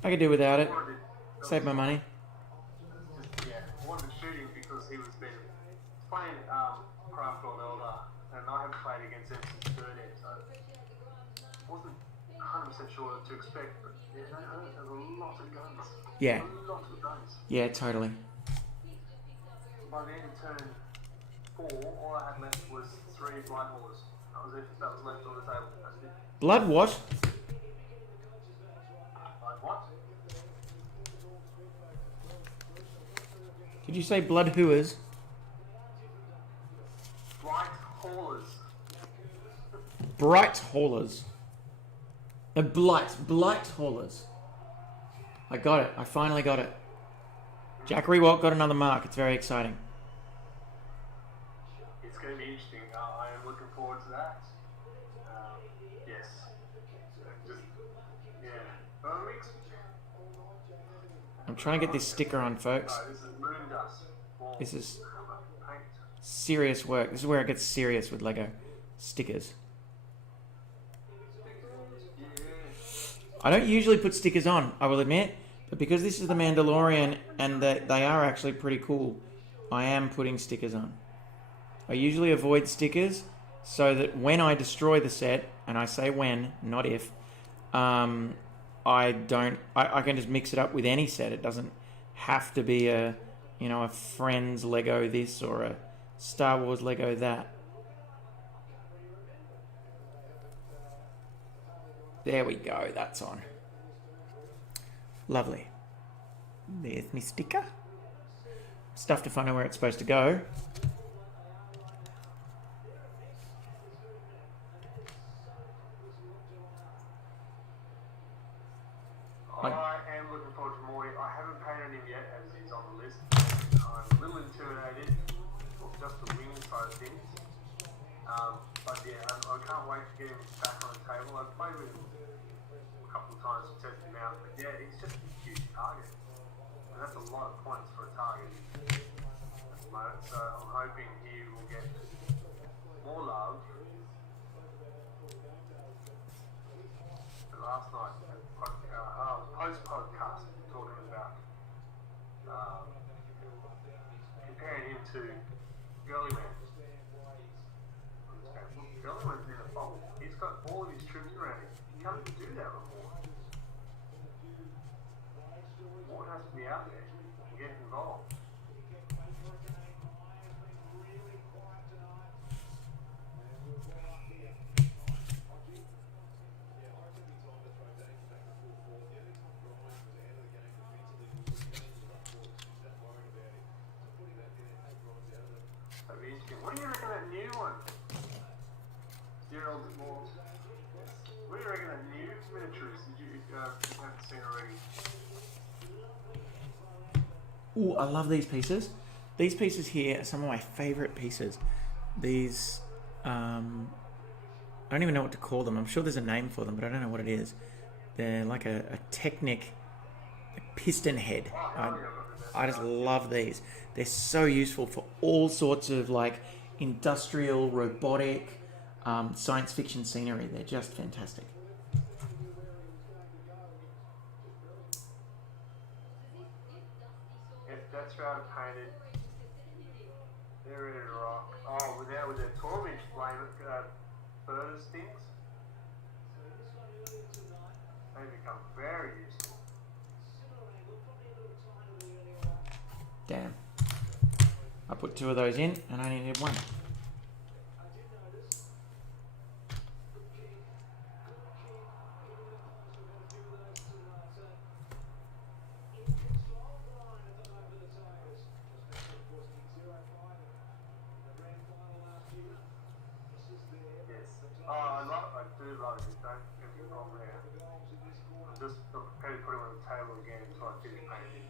I could do without it. Save my money. Yeah, I wanted shooting because he was been playing Craft World Elder, and I haven't played against him since third ed, so I wasn't 100% sure what to expect, but yeah, there's a lot of guns. Yeah. A lot of guns. Yeah, totally. By the end of turn 4, all I had left was 3 Blood Wars. That was it. That was left on the table. That's it. Blood what? Blood what? Did you say blood hooers? Blight Haulers. Bright haulers. Blight haulers. I got it. I finally got it. Jack Rewalt got another mark. It's very exciting. It's going to be interesting. I am looking forward to that. Yes. Just, yeah. Mix. I'm trying to get this sticker on, folks. This is moon dust. This is Paint. serious work. This is where it gets serious with Lego stickers. I don't usually put stickers on, I will admit, but because this is the Mandalorian and they are actually pretty cool, I am putting stickers on. I usually avoid stickers so that when I destroy the set, and I say when, not if, I can just mix it up with any set. It doesn't have to be a Friends Lego this or a Star Wars Lego that. There we go, that's on. Lovely. There's my sticker. Stuff to find out where it's supposed to go. I am looking forward to Morty. I haven't painted him yet, as he's on the list. I'm a little intimidated for just the wing side of things. But yeah, I can't wait to get him back on the table. I've played with him a couple of times to test him out. But yeah, he's just a huge target. And that's a lot of points for a target at the moment. So I'm hoping he will get more love. Last night, post-podcast, talking about comparing him to Girly Man. Girly Man's in a bowl. He's got all of his troops around him. He can't do that with Mort. Mort has to be out there and get involved. What do you reckon that new one? Gerald Moore. What do you reckon that new miniatures you haven't seen already? Ooh, I love these pieces. These pieces here are some of my favorite pieces. These, I don't even know what to call them. I'm sure there's a name for them, but I don't know what it is. They're like a Technic piston head. I just love these. They're so useful for all sorts of like industrial, robotic, science fiction scenery. They're just fantastic. If that's right, painted. They're ready to rock. Oh, with their 12-inch flame furnace things, they become very useful. Damn. I put 2 of those in and I only need 1. I do love it. Don't get me wrong there. I'm just prepared to put it on the table again until I finish painting.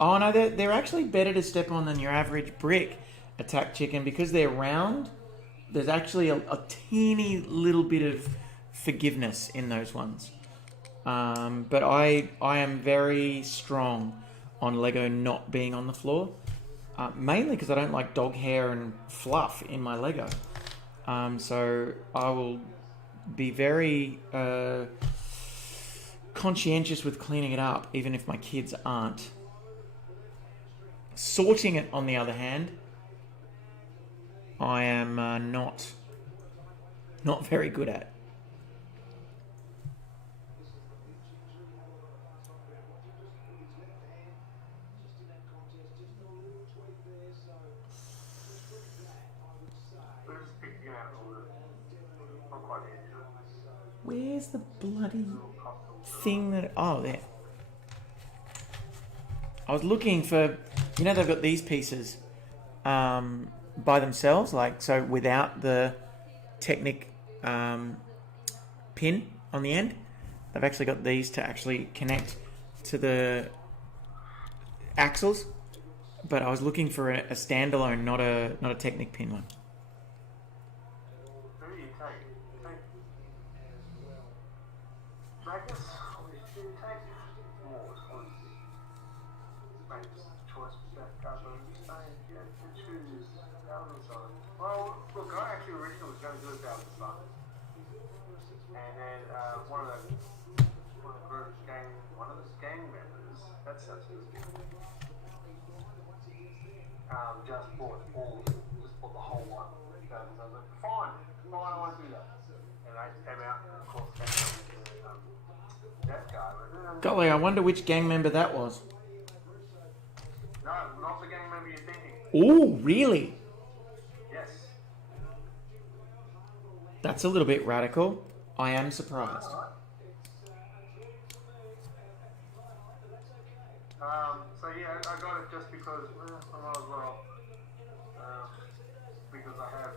Oh no, they're actually better to step on than your average brick attack chicken because they're round. There's actually a teeny little bit of forgiveness in those ones. But I am very strong on Lego not being on the floor. Mainly because I don't like dog hair and fluff in my Lego. So I will be very conscientious with cleaning it up, even if my kids aren't. Sorting it, on the other hand, I am not very good at. Where's the bloody thing that... Oh, there. I was looking for... You know, they've got these pieces by themselves, like, so without the Technic pin on the end. They've actually got these to actually connect to the axles. But I was looking for a standalone, not a Technic pin one. Magnus, what did you take? More, obviously. Magnus, choice that cover. Yeah, to choose Balance on. Well, look, I actually originally was going to do a Balance on. And then one of the gang members, that sounds good. Just bought the whole one. So I was like, fine, I want to do that. And I came out, and of course, that guy. Golly, I wonder which gang member that was. No, not the gang member you're thinking. Oh, really? Yes. That's a little bit radical. I am surprised. So yeah, I got it just because I might as well. Because I have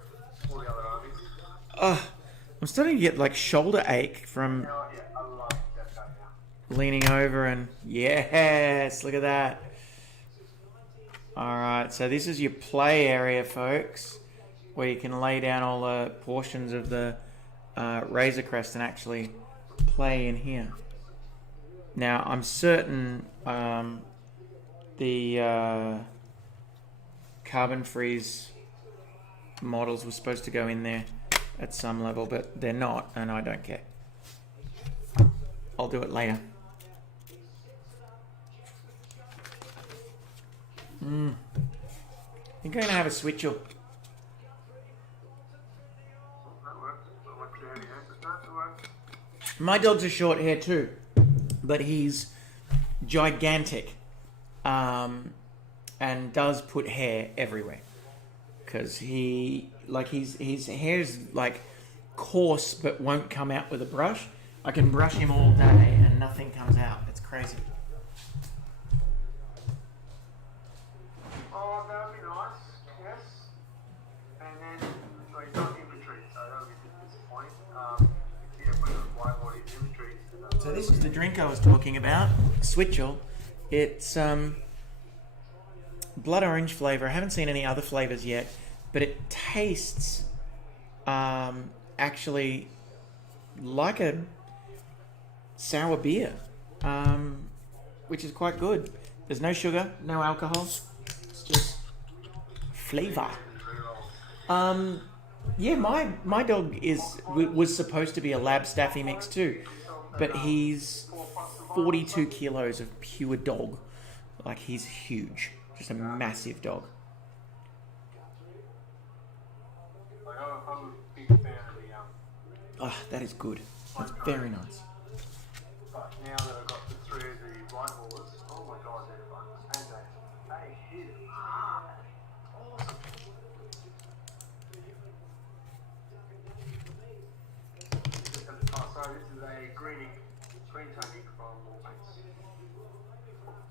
all the other armies. I'm starting to get like shoulder ache from Yeah, I love that guy now. leaning over and yes, look at that. Alright, so this is your play area, folks, where you can lay down all the portions of the Razor Crest and actually play in here. Now, I'm certain the Carbon Freeze models were supposed to go in there at some level, but they're not, and I don't care. I'll do it later. I'm going to have a switchel. My dog's a short hair too, but he's gigantic, and does put hair everywhere. Because his hair's like coarse but won't come out with a brush. I can brush him all day and nothing comes out. It's crazy. Oh, that would be nice, yes. And then, so he's not inventory, so that would be disappointing. Yeah, put it on whiteboard, his inventory. So this is the drink I was talking about, Switchel. It's blood orange flavour. I haven't seen any other flavours yet, but it tastes actually like a sour beer, which is quite good. There's no sugar, no alcohol. It's just flavour. Yeah, my dog was supposed to be a lab staffy mix too, but he's 42 kilos of pure dog. Like, he's huge. Just a massive dog. I'm a big fan of the Ah, that is good. That's very nice. But now that I've got the three of the whiteboards, oh my god, they're fun. And they hit hard. Awesome. So this is a green toning from Warpaints.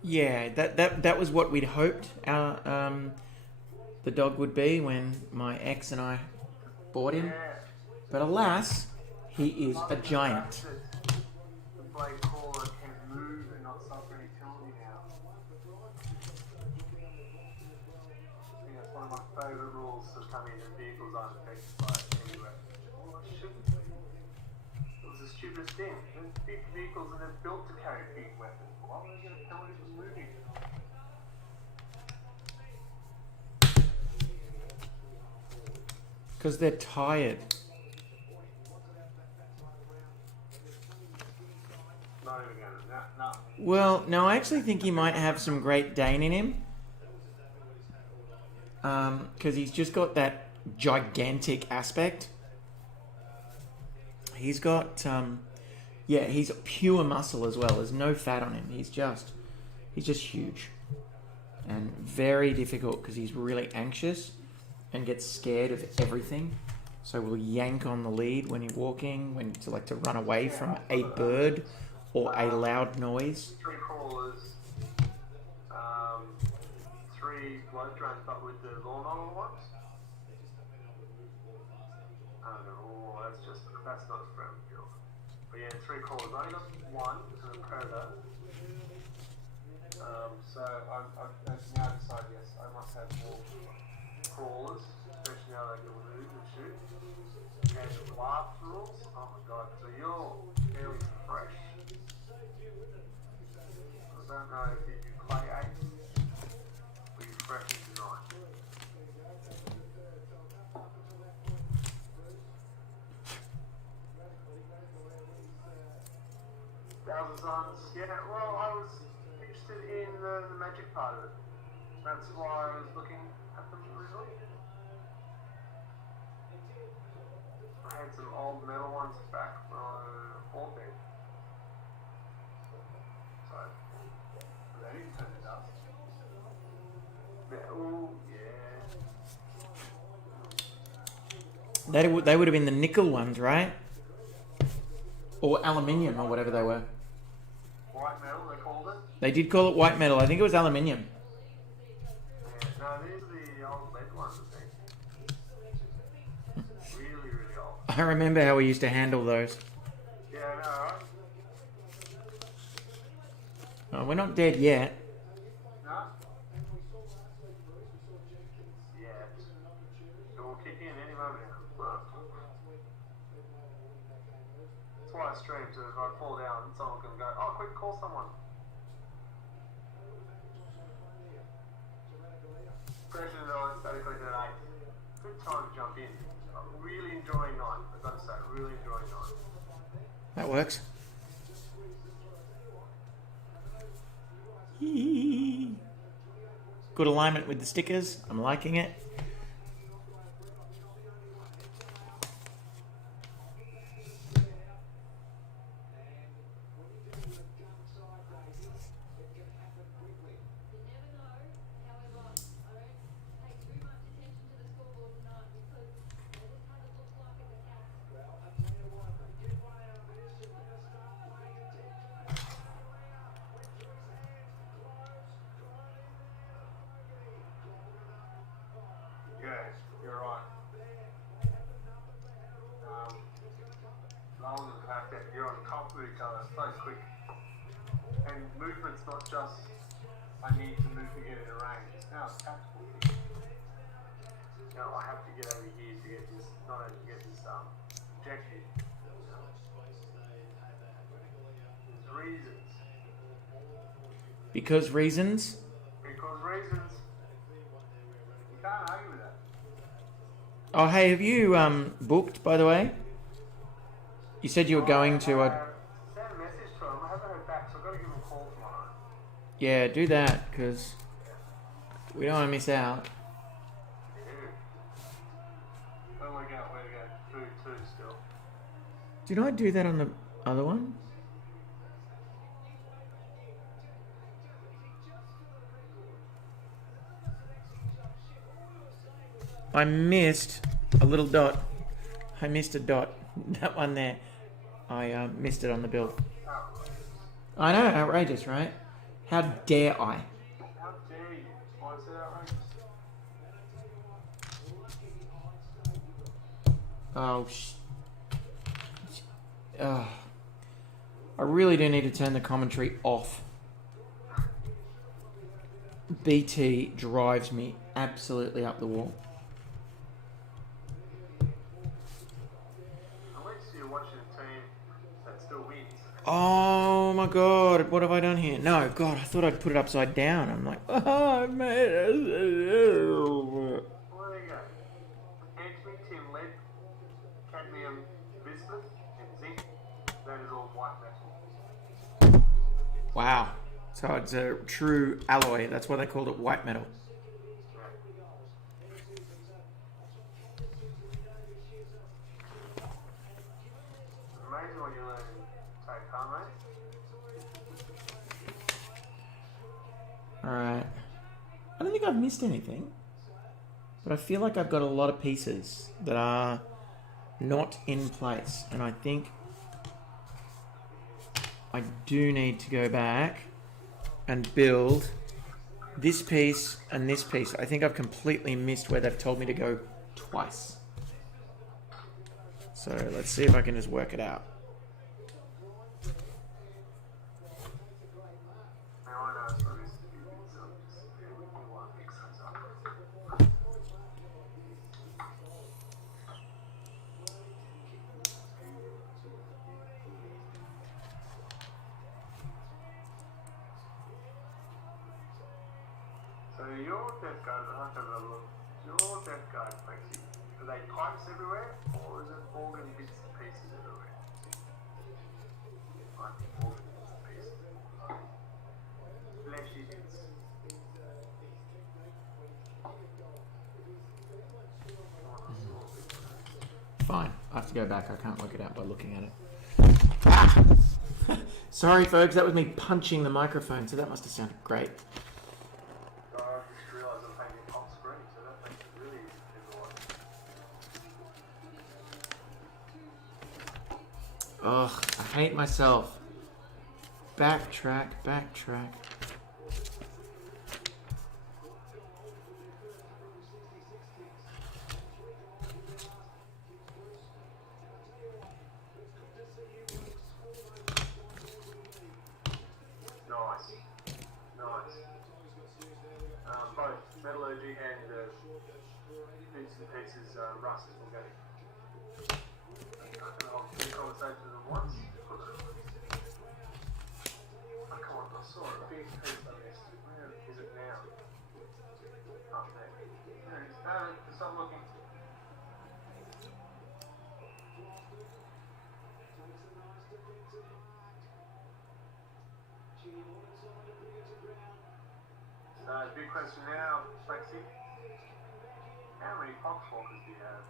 Yeah, that was what we'd hoped the dog would be when my ex and I bought him. Yeah. But alas, he is a giant. The blade caller can move and not suffer any penalty now. I think that's one of my favourite rules to come in, and vehicles aren't affected by it anyway. Oh, it shouldn't be. It was the stupidest thing. They're big vehicles and they're built to carry big weapons. Why would they get a penalty for moving? Because they're tired. Not even gonna. No. Well, no, I actually think he might have some Great Dane in him. Because he's just got that gigantic aspect. He's got, yeah, he's pure muscle as well. There's no fat on him. He's just huge. And very difficult because he's really anxious and gets scared of everything. So we'll yank on the lead when you're walking, to run away from a bird or a loud noise. 3 crawlers, 3 blood drones, but with the lawnmower ones. I don't know. Oh, that's not a friendly build. But yeah, 3 crawlers. I only got 1 to the predator. So I've now decided, yes, I must have more crawlers, especially now they can move and shoot. And the blast rules, oh my god, so you're fairly fresh. I don't know if you do clay 8 or you fresh into 9. Thousand Suns, yeah, well, I was interested in the magic part of it. That's why I was looking at them originally. I had some old metal ones back when I bought them. So, they didn't turn it up. Metal, yeah. They would have been the nickel ones, right? Or aluminium, or whatever they were. White metal, they called it. They did call it white metal. I think it was aluminium. Yeah, no, these are the old lead ones, I think. Really, really old. I remember how we used to handle those. Yeah, I know, right? Oh, we're not dead yet. No? Yeah. It will kick in any moment now. That's why I stream, so if I fall down, someone can go, oh, quick, call someone. Pressure though, statically at 8. Good time to jump in. I'm really enjoying 9. I've got to say, really enjoying 9. That works. Good alignment with the stickers. I'm liking it. Yeah, you're right. Along with the fact that you're on top of each other so quick. And movement's not just, I need to move to get in a range. It's now a tactical thing. You know, I have to get over here to get this, not only to get this objective. There's reasons. Because reasons? Because reasons. You can't argue with that. Oh, hey, have you booked, by the way? You said you were going to. Send a message to him. I haven't heard back, so I've got to give him a call tomorrow. Yeah, do that, because we don't want to miss out. Gotta work out where to go. Food too, still. Did I do that on the other one? I missed a little dot. I missed a dot. That one there. I missed it on the build. I know, outrageous, right? How dare I? How dare you? Why is it outrageous? Oh, I really do need to turn the commentary off. BT drives me absolutely up the wall. At least you're watching a team that still wins. Oh my god, what have I done here? No, god, I thought I'd put it upside down. I'm like, oh, I made it. Well, there you go. Antimony, tin, lead, cadmium, bismuth, and zinc. That is all white metal. Wow. So it's a true alloy. That's why they called it white metal. Amazing what you learn in take home, mate. Alright. I don't think I've missed anything. But I feel like I've got a lot of pieces that are not in place. And I think I do need to go back and build this piece and this piece. I think I've completely missed where they've told me to go twice. So let's see if I can just work it out. Now I know it's really stupid, so just bear with me while I mix those up. your death guards, I have to have a look. Your death guards, Lexi, are they pipes everywhere, or is it organ bits and pieces everywhere? Like organ bits and pieces. Fleshy bits. Fine. I have to go back. I can't work it out by looking at it. Ah! Sorry, folks. That was me punching the microphone, so that must have sounded great. I just realised I'm playing it off screen, so that makes it really easy to watch. Ugh, I hate myself. Backtrack, backtrack. Nice. Nice. Both metallurgy and bits and pieces rust organic. I can hold two conversations at once. Oh, come on, I saw a big piece I missed. Where is it now? Up there. There it is. Stop looking. So, the big question now, Lexi. How many poxwalkers do you have?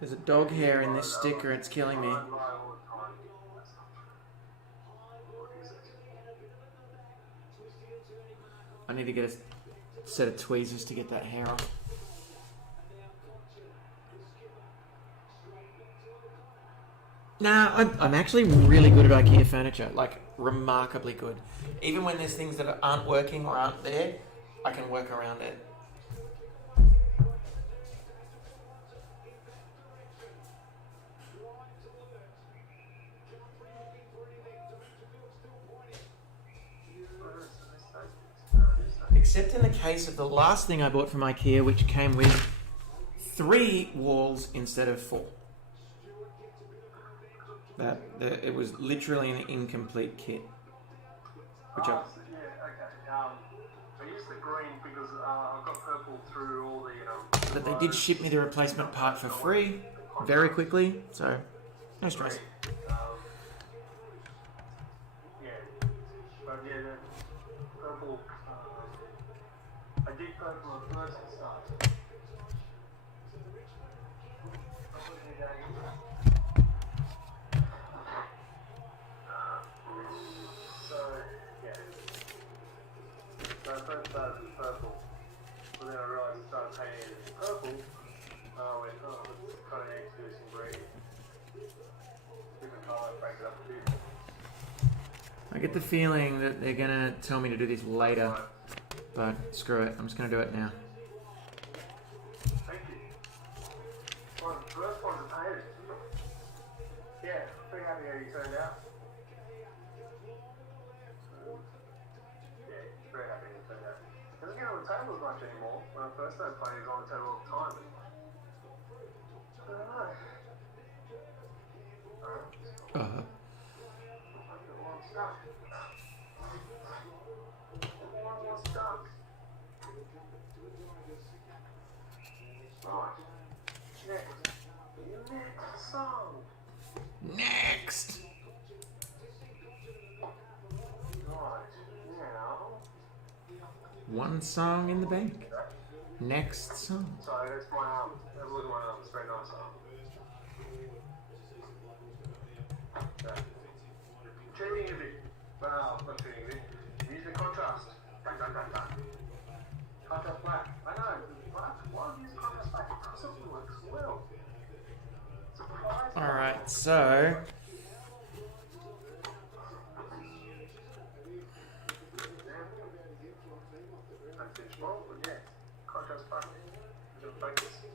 There's a dog hair in this sticker. It's killing me. I need to get a set of tweezers to get that hair off. Nah, I'm actually really good at IKEA furniture, like remarkably good. Even when there's things that aren't working or aren't there, I can work around it. Except in the case of the last thing I bought from IKEA, which came with 3 walls instead of 4. It was literally an incomplete kit. Which yeah, okay. I used the green because I've got purple through all the... but they did ship me the replacement part for free, very quickly, so no stress. Yeah, but yeah, the purple... I did purple at first and start. So I first started with purple, but then I realised I started painting it in purple. I went, let's kind of need to do some green. Different colour, break it up a bit. I get the feeling that they're gonna tell me to do this later, but screw it, I'm just gonna do it now. Thank you. Well, the first one's painted. Yeah, pretty happy how you turned out. Very happy to say that. It doesn't get on the table as much anymore. When I first started playing, it was on the table all the time. I don't know. Uh-huh. I'm stuck. I'm stuck. Right. Next song. Next! Right. Now. One song in the bank. Next song. Sorry, that's my arm. Have a look at my arm. It's a very nice arm. Cheating a bit. Well, not cheating a bit. Use the contrast. Dun, dun, dun, dun. Contrast black. I know. Black. Why use contrast black? Because it works well. Surprise. Alright, so...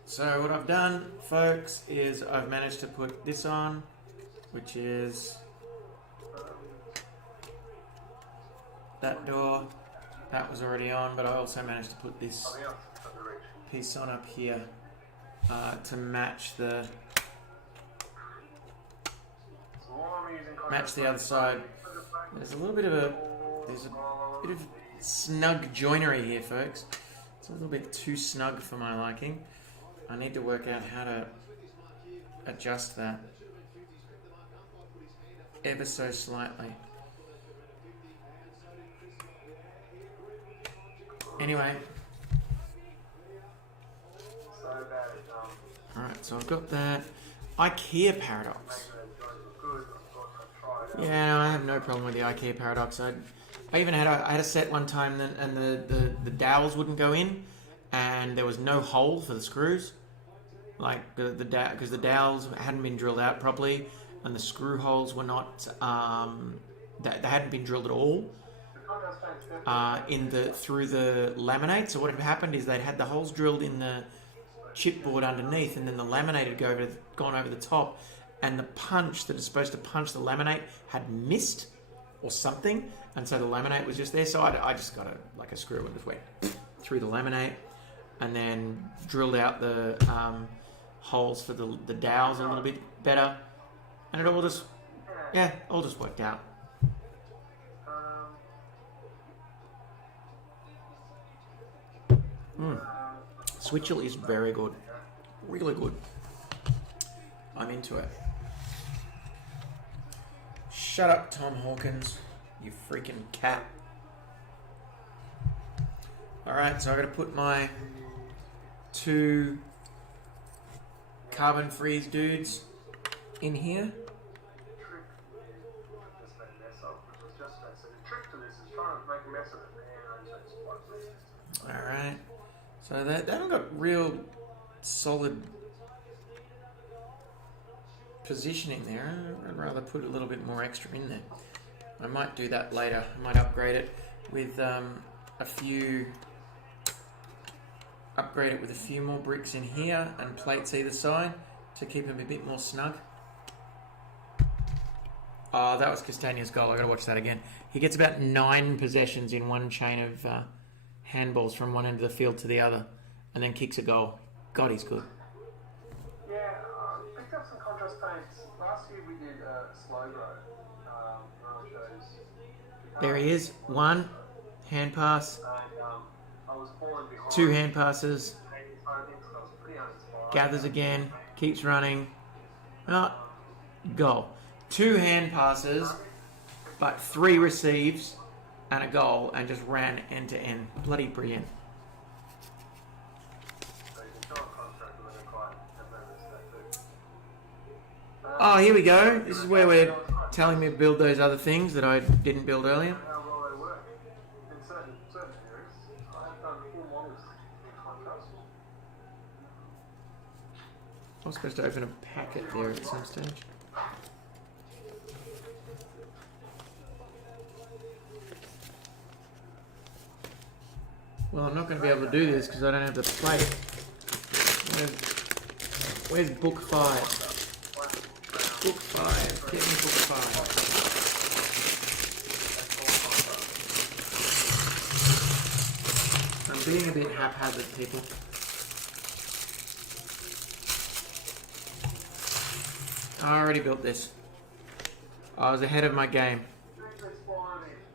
So what I've done, folks, is I've managed to put this on, which is that door. That was already on, but I also managed to put this piece on up here to match the match the other side. There's a bit of snug joinery here, folks. It's a little bit too snug for my liking. I need to work out how to adjust that ever so slightly. Anyway. Alright, so I've got that. IKEA paradox. Yeah, I have no problem with the IKEA paradox. I even had a set one time, and the dowels wouldn't go in, and there was no hole for the screws, like because the dowels hadn't been drilled out properly, and the screw holes were not they hadn't been drilled at all through the laminate. So what had happened is they'd had the holes drilled in the chipboard underneath, and then the laminate had gone over the top, and the punch that is supposed to punch the laminate had missed or something, and so the laminate was just there. So I just got a screw and just went through the laminate, and then drilled out the holes for the dowels a little bit better, and it all just worked out. Switchel is very good, really good. I'm into it. Shut up, Tom Hawkins, you freaking cat. Alright, so I gotta put my 2 carbon freeze dudes in here. Alright, so they haven't got real solid positioning there. I'd rather put a little bit more extra in there. I might do that later. I might upgrade it with a few more bricks in here and plates either side to keep them a bit more snug. Oh, that was Castagna's goal. I gotta watch that again. He gets about 9 possessions in one chain of handballs from one end of the field to the other, and then kicks a goal. God, he's good. Yeah, picked up some contrast paints. Last year we did slow grow. There he is. 1 hand pass. I was falling behind. 2 hand passes. Gathers again. Keeps running. Goal. 2 hand passes, but 3 receives and a goal, and just ran end to end. Bloody brilliant. Oh, here we go. This is where we're telling me to build those other things that I didn't build earlier. How well they work. In certain areas, I have done full models in contrast. I was supposed to open a packet there at some stage. Well, I'm not going to be able to do this because I don't have the plate. Where's book 5? Book 5. Get me book 5. I'm being a bit haphazard, people. I already built this. I was ahead of my game.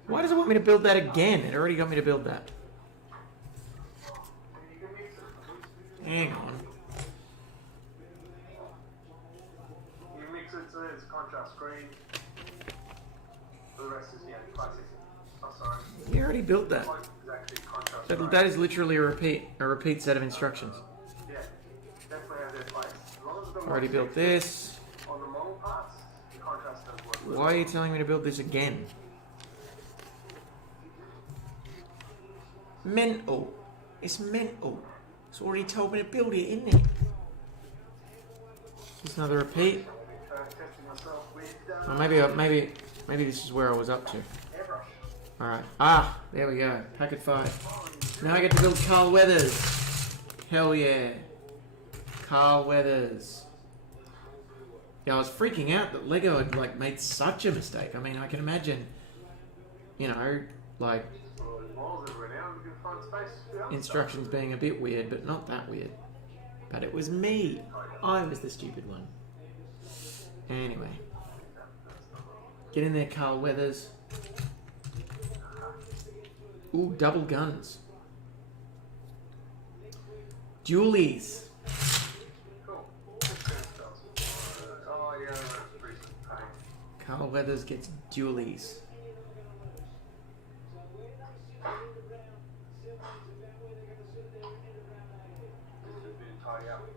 Why does it want me to build that again? It already got me to build that. Hang on. You mix it so it's contrast green. The rest is classic. Oh, sorry. You already built that. That is literally a repeat set of instructions. Yeah, definitely have their place. As long as it's Already built this. on the model parts, the contrast does work. Why are you telling me to build this again? Mental. It's mental. It's already told me to build it, isn't it? Just another repeat. Or maybe this is where I was up to. Alright. Ah, there we go. Packet 5. Now I get to build Carl Weathers. Hell yeah. Carl Weathers. Yeah, I was freaking out that Lego had made such a mistake. I mean, I can imagine, instructions being a bit weird, but not that weird. But it was me. I was the stupid one. Anyway. Get in there, Carl Weathers. Ooh, double guns. Dualies. Cool. Oh, yeah, that's pretty pain. Carl Weathers gets dualies. This has been tidy up.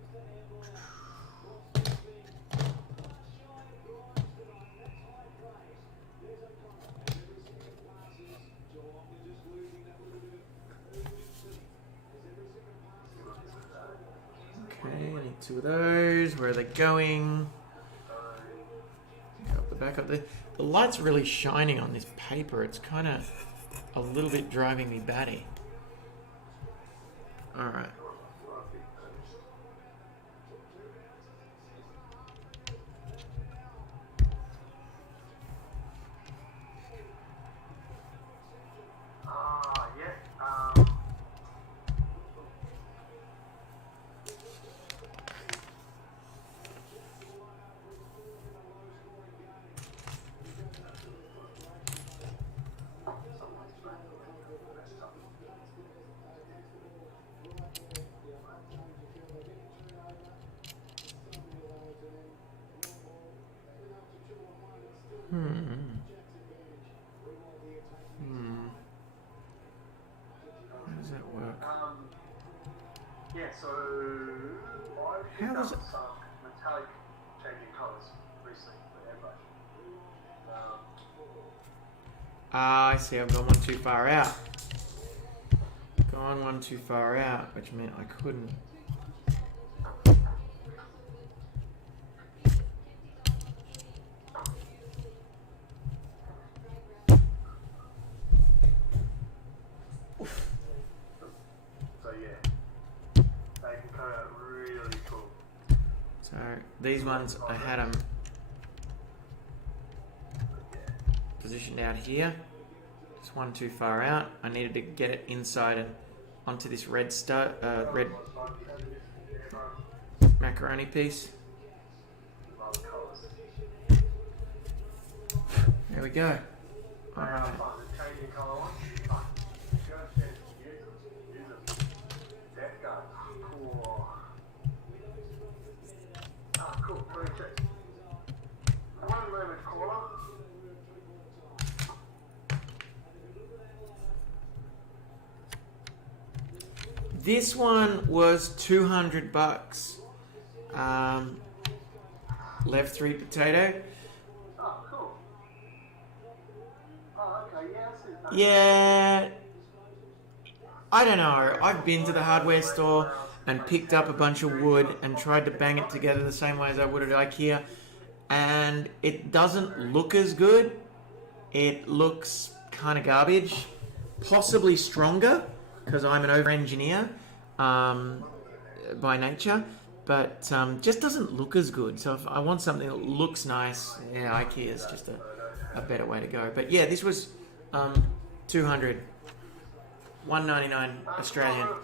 Okay, I need 2 of those. Where are they going? Go up the back up there. The light's really shining on this paper. It's kind of a little bit driving me batty. Alright. Yeah. How does that work? Yeah, so I picked How does up it- some metallic changing colours recently with airbrush. Ah, I see. I've gone one too far out. Gone one too far out, which meant I couldn't. So yeah, they can come out really cool. So these ones, I had them positioned out here. Just one too far out. I needed to get it inside and onto this red red macaroni piece. There we go. Alright. Changing colour one. Go upstairs and use them. Death gun. Cool. Cool. 26. One moment caller. This one was $200. Left 3 potato. Oh, cool. Oh, okay. Yeah, I see that. Yeah, I don't know. I've been to the hardware store and picked up a bunch of wood and tried to bang it together the same way as I would at IKEA, and it doesn't look as good. It looks kind of garbage. Possibly stronger, because I'm an over-engineer by nature, but just doesn't look as good. So if I want something that looks nice, yeah, IKEA is just a better way to go. But yeah, this was 200, 199 Australian. I'll be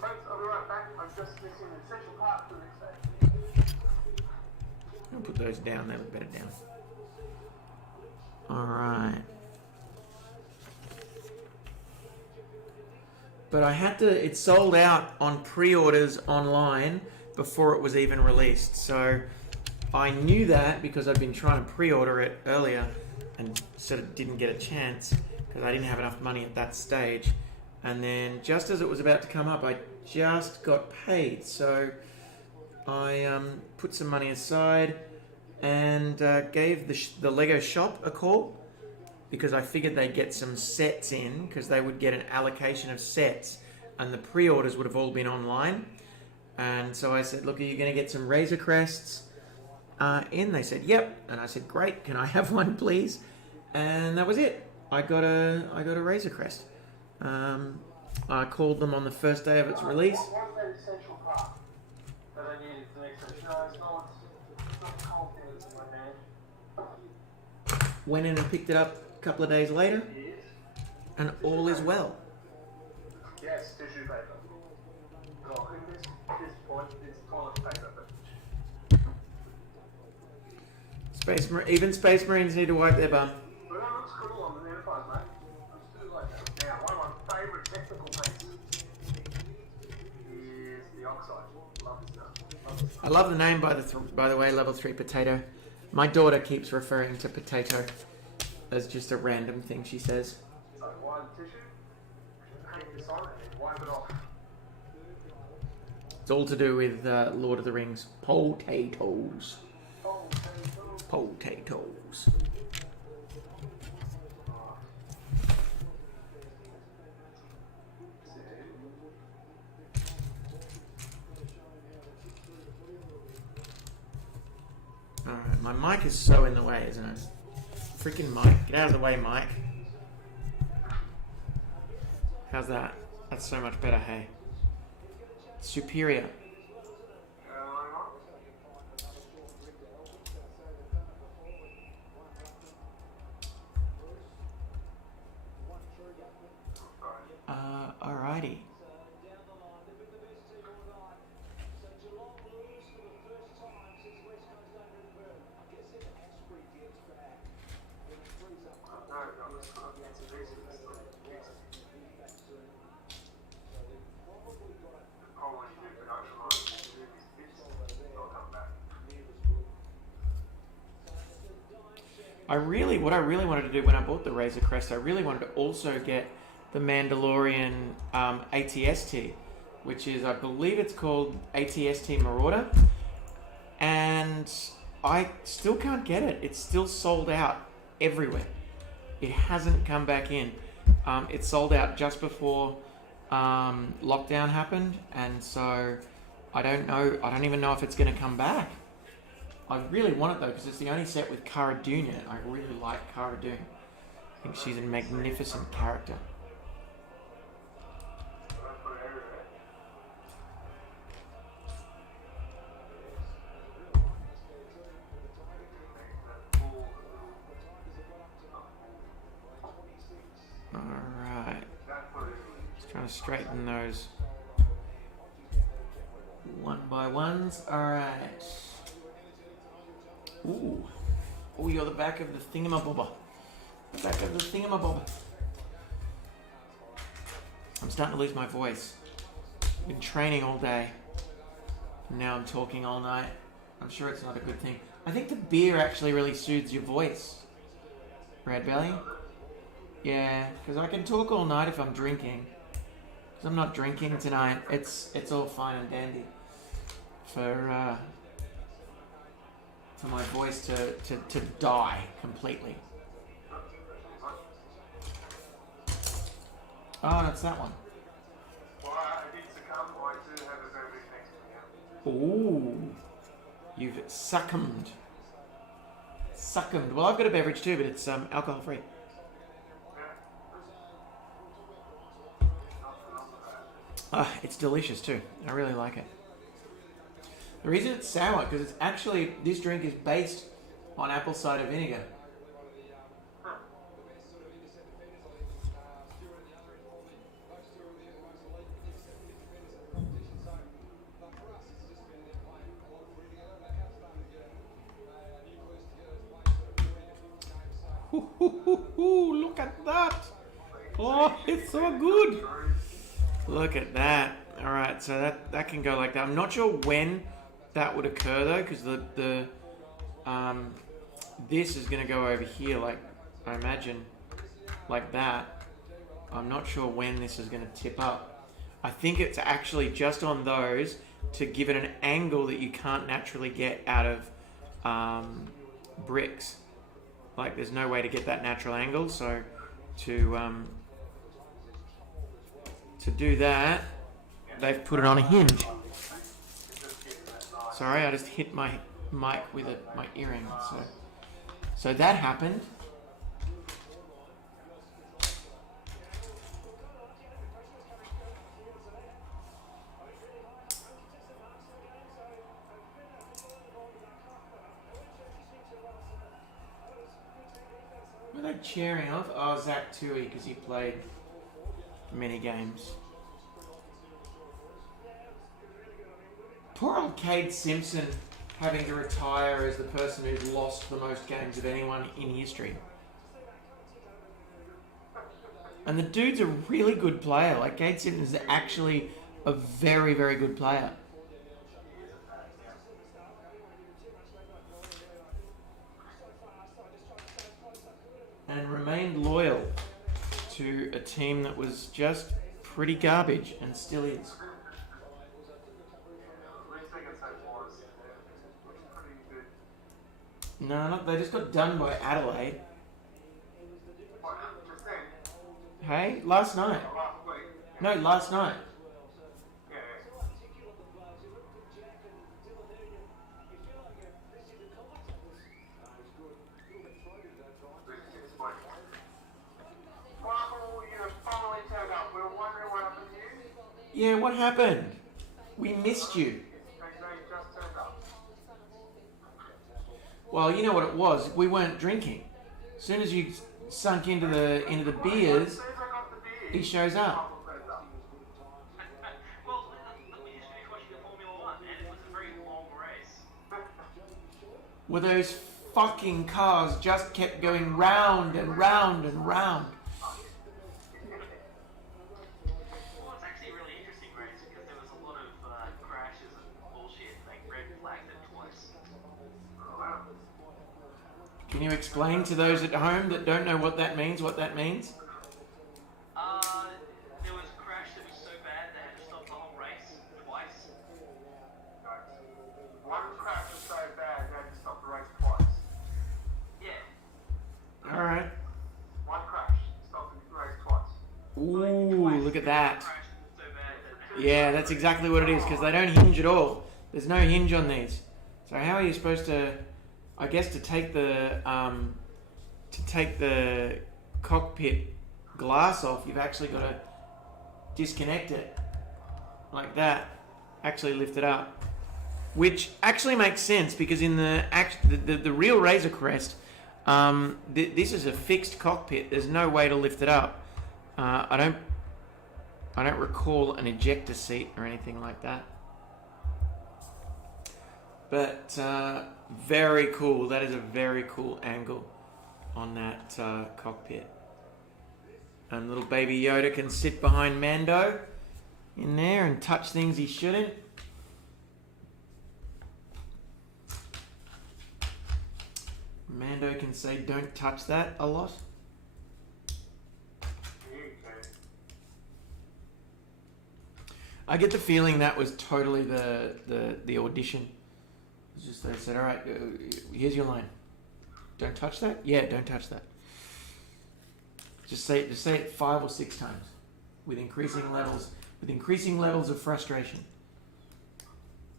right back. I'm just missing an essential part for the next day. I'll put those down. They look better down. All right. But I had to, it sold out on pre-orders online before it was even released. So I knew that because I'd been trying to pre-order it earlier and sort of didn't get a chance because I didn't have enough money at that stage. And then just as it was about to come up, I just got paid. So I put some money aside and gave the Lego shop a call, because I figured they'd get some sets in, because they would get an allocation of sets and the pre-orders would have all been online. And so I said, look, are you going to get some Razor Crests in? They said, yep. And I said, great, can I have one, please? And that was it. I got a Razor Crest. I called them on the first day of its release. What's that essential part that I needed to make sense? No, it's not the whole thing that's in my hand. Went in and picked it up a couple of days later, Yes. and all is well. Yes, tissue paper. Oh, in this point, it's toilet paper, but Even Space Marines need to wipe their bum. we're not oxide. Love this stuff. Love this stuff. I love the name, by the way, Level 3 Potato. My daughter keeps referring to potato as just a random thing she says. So wine tissue, hang this on and wipe it off. It's all to do with Lord of the Rings. Potatoes. Oh, okay. Potatoes. Alright, my mic is so in the way, isn't it? Freaking mic. Get out of the way, Mike. How's that? That's so much better, hey? Superior. Alrighty. What I really wanted to do when I bought the Razor Crest, I really wanted to also get the Mandalorian ATST, which is, I believe it's called ATST Marauder, and I still can't get it. It's still sold out everywhere. It hasn't come back in. It sold out just before lockdown happened, and so I don't know. I don't even know if it's going to come back. I really want it though, because it's the only set with Cara Dune in it. I really like Cara Dune. I think she's a magnificent character. Alright. Just trying to straighten those one by ones. Alright. Ooh. Oh, you're the back of the thingamabobber. The back of the thingamabobber. I'm starting to lose my voice. Been training all day. And now I'm talking all night. I'm sure it's not a good thing. I think the beer actually really soothes your voice. Red Belly? Yeah, because I can talk all night if I'm drinking. Because I'm not drinking tonight. It's all fine and dandy. For my voice to die completely. Oh, that's that one. Well, I did succumb. I do have a beverage next to me. Ooh. You've succumbed. Succumbed. Well, I've got a beverage too, but it's alcohol free. It's delicious too. I really like it. The reason it's sour, because it's actually, this drink is based on apple cider vinegar. Look at that! Oh, it's so good! Look at that. Alright, so that can go like that. I'm not sure when that would occur though, because this is going to go over here, like I imagine, like that. I'm not sure when this is going to tip up. I think it's actually just on those to give it an angle that you can't naturally get out of bricks. Like there's no way to get that natural angle, so to do that, they've put it on a hinge. Sorry, I just hit my mic with my earring. So that happened. Were they cheering off? Oh, Zach Tui, because he played many games. Poor old Cade Simpson having to retire as the person who's lost the most games of anyone in history. And the dude's a really good player. Like, Cade Simpson is actually a very, very good player. and remained loyal to a team that was just pretty garbage and still is. At least they can say was. Pretty good. No, they just got done by Adelaide. What, just then? Hey, last night. Last week? No, last night. Yeah. Michael, you have finally turned up. We were wondering what happened to you. Yeah, what happened? We missed you. You just turned up. Well, you know what it was. We weren't drinking. As soon as you sunk into the beers, As soon as I got the beer, he shows up. Michael turned up. Well, we just finished watching the Formula One, and it was a very long race. Where those fucking cars just kept going round and round and round. Well, it's actually a really interesting race because there was a lot of crashes and bullshit. Like red flagged it twice. Oh, wow. Can you explain to those at home that don't know what that means? There was a crash that was so bad they had to stop the whole race twice. Nice. One crash was so bad they had to stop the race twice. Yeah. All right. One crash stopped the race twice. Ooh, look at that. Crash was so bad that Yeah, that's exactly what it is, because they don't hinge at all. There's no hinge on these. So how are you supposed to, I guess, to take the cockpit glass off, you've actually got to disconnect it like that, actually lift it up, which actually makes sense because in the real Razor Crest, this is a fixed cockpit. There's no way to lift it up. I don't recall an ejector seat or anything like that. But very cool. That is a very cool angle on that cockpit. And little baby Yoda can sit behind Mando in there and touch things he shouldn't. Mando can say, "Don't touch that," a lot. I get the feeling that was totally the audition. It's just they said, "All right, here's your line. Don't touch that." Yeah, don't touch that. Just say it 5 or 6 times, with increasing levels of frustration.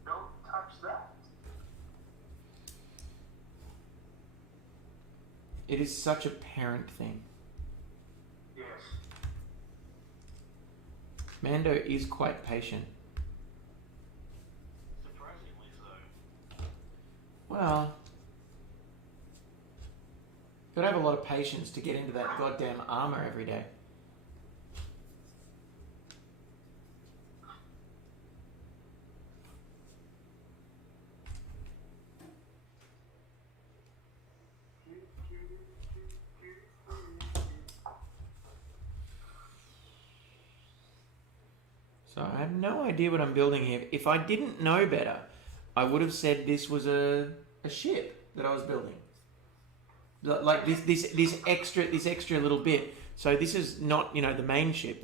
Don't touch that. It is such a parent thing. Yes. Mando is quite patient. surprisingly so. Well, gotta have a lot of patience to get into that goddamn armor every day. So I have no idea what I'm building here. If I didn't know better, I would have said this was a ship that I was building. Like this extra little bit. So this is not, the main ship.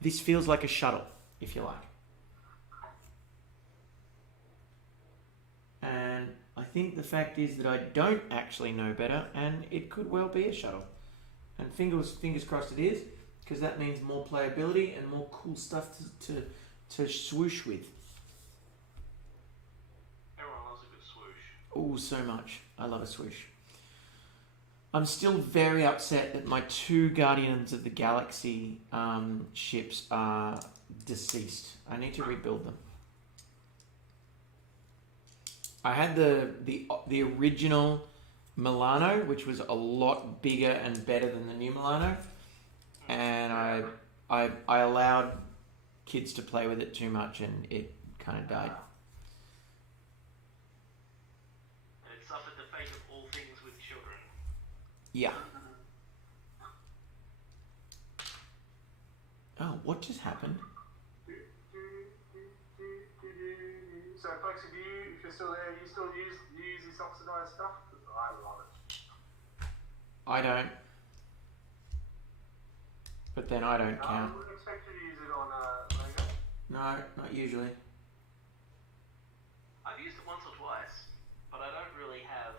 This feels like a shuttle, if you like. And I think the fact is that I don't actually know better, and it could well be a shuttle. And fingers crossed it is, because that means more playability and more cool stuff to swoosh with. Everyone loves a good swoosh. Oh, so much. I love a swoosh. I'm still very upset that my 2 Guardians of the Galaxy ships are deceased. I need to rebuild them. I had the original Milano, which was a lot bigger and better than the new Milano, and I allowed kids to play with it too much, and it kind of died. And it suffered the fate of all things with children. Yeah. Oh, what just happened? So, folks, if you're still there, you still use this oxidized stuff? I love it. I don't. But then I don't I count. wouldn't expect you to use it on Lego. No, not usually. I've used it once or twice, but I don't really have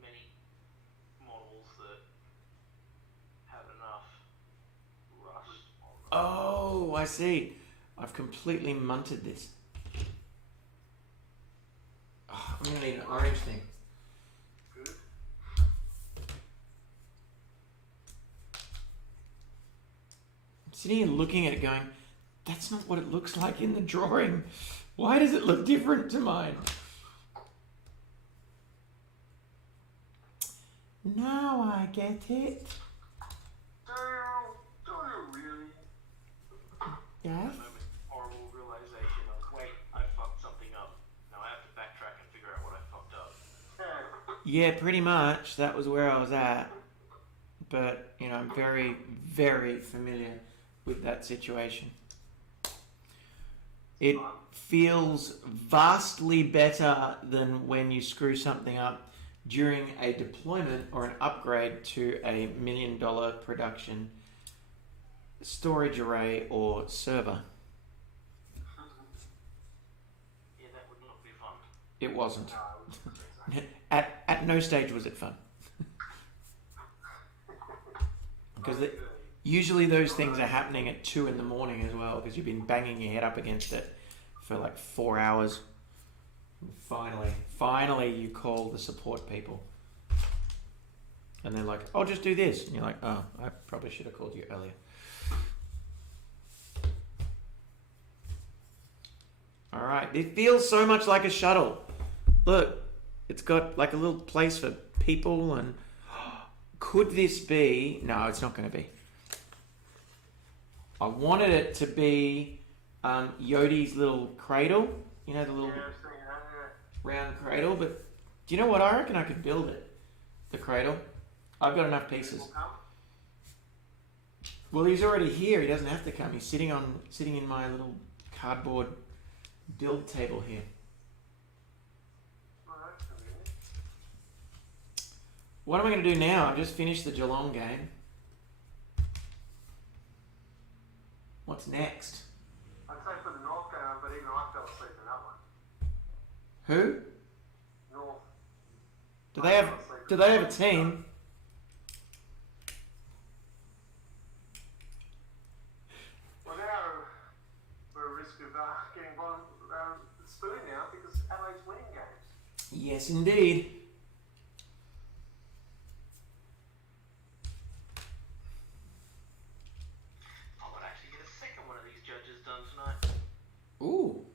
many models that have enough rust on them. Oh, I see. I've completely munted this. Oh, I'm gonna need an orange thing. Good. I'm sitting here looking at it going, that's not what it looks like in the drawing. Why does it look different to mine? Now I get it. Do you really? Yeah. A moment of horrible realization of, wait, I fucked something up. Now I have to backtrack and figure out what I fucked up. Yeah, pretty much. That was where I was at. But, you know, I'm very, very familiar with that situation. It feels vastly better than when you screw something up during a deployment or an upgrade to a $1 million production storage array or server. Yeah, that would not be fun. It wasn't. No, I wouldn't say so. At no stage was it fun. Because usually those things are happening at 2 in the morning as well, because you've been banging your head up against it for like 4 hours. And finally you call the support people. And they're like, I'll just do this. And you're like, oh, I probably should have called you earlier. Alright, it feels so much like a shuttle. Look, it's got like a little place for people and... Could this be... No, it's not going to be. I wanted it to be Yodi's little cradle. You know, the little Yeah, I've seen that, yeah. round cradle. But do you know what? I reckon I could build it. The cradle. I've got enough pieces. Will come? Well, he's already here. He doesn't have to come. He's sitting in my little cardboard build table here. Oh, that's convenient. What am I going to do now? I've just finished the Geelong game. What's next? I'd say put the North game on, but even I fell asleep in that one. Who? North. Do they have a team? Well, now we're at risk of getting bottom spoon now because Adelaide's winning games. Yes, indeed. I might actually get a second one of these judges done tonight. Ooh.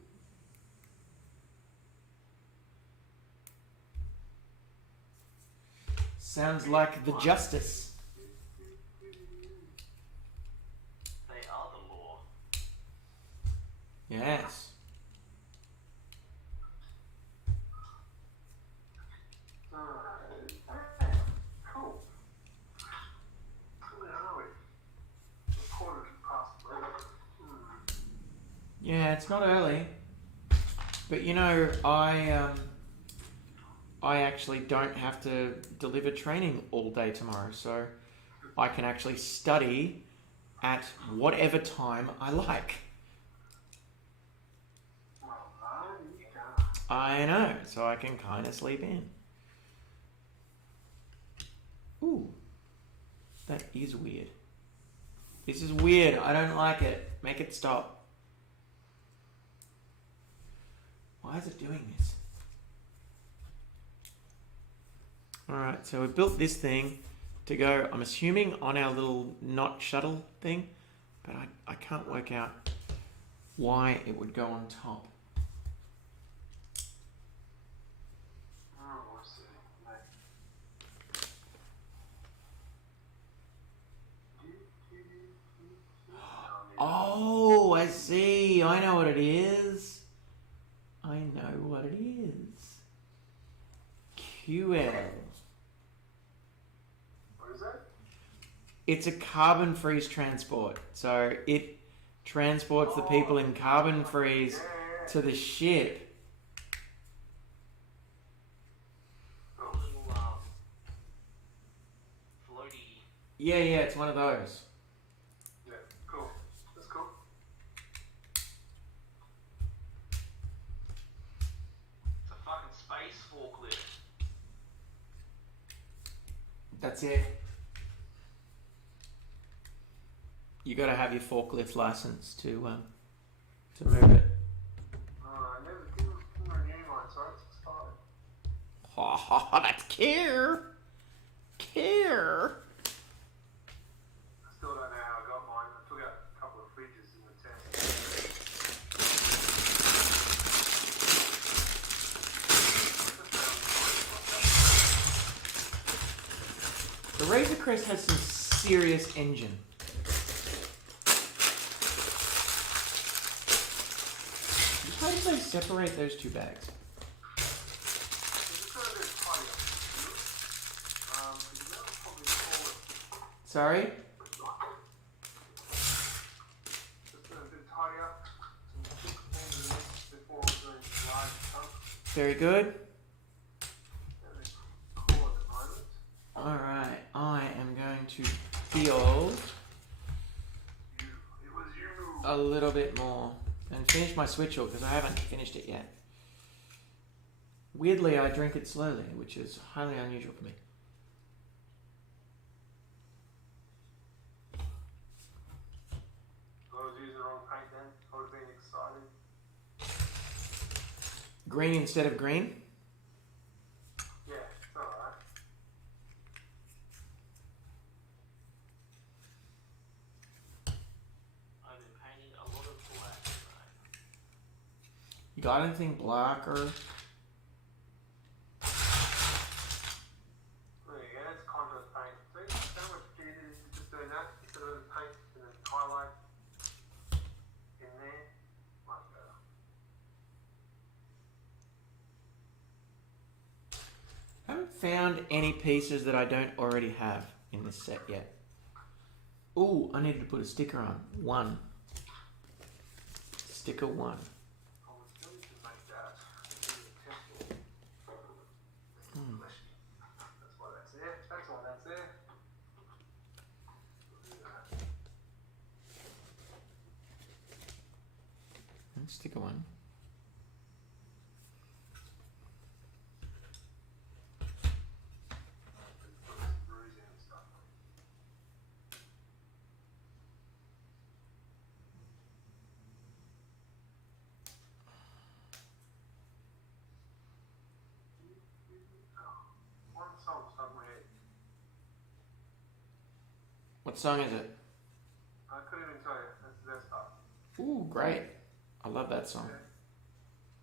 Sounds like the justice. They are the law. Yes. Cool. Where are we? Quarter past 11. Yeah, it's not early. But you know, I actually don't have to deliver training all day tomorrow, so I can actually study at whatever time I like. Well, no, you can't. I know, so I can kind of sleep in. Ooh, that is weird. This is weird. I don't like it. Make it stop. Why is it doing this? Alright, so we built this thing to go, I'm assuming, on our little not shuttle thing, but I can't work out why it would go on top. Oh, what's it? Oh, I see. I know what it is. I know what it is. QL. What is that? It's a carbon freeze transport. So it transports the people in carbon freeze to the ship. A little Yeah, it's one of those. Yeah, cool. That's cool. It's a fucking space forklift. That's it. You got to have your forklift license to move it. I never didn't renew mine, so it's expired. Oh, that's care. Care. I still don't know how I got mine. I took out a couple of fridges in the test. The Razor Crest has some serious engine. How did they separate those two bags? It's just got a bit tidy up. That was probably forward. Sorry? Just got a bit tidy up. Some thick things before doing large chunks. Very good. And it's cool at the moment. Alright, I am going to build It was you. a little bit more and finish my switch hook because I haven't finished it yet. Weirdly, I drink it slowly, which is highly unusual for me. I was using the wrong paint then. I would have been excited. Green instead of green? Yeah, it's alright. I've been painting a lot of black tonight. You got anything black or... There you go, that's contrast paint. See, so much easier just doing that instead of paint and then highlight in there. Much better. I haven't found any pieces that I don't already have in this set yet. Ooh, I needed to put a sticker on. 1. Sticker 1. I was going to make that into a temple. That's why that's there. That's why that's there. We'll do that. And sticker 1. Put some bruising and stuff. One song stuck in my head. What song is it? I couldn't even tell you. That's the best part. Ooh, great. I love that song. Yeah.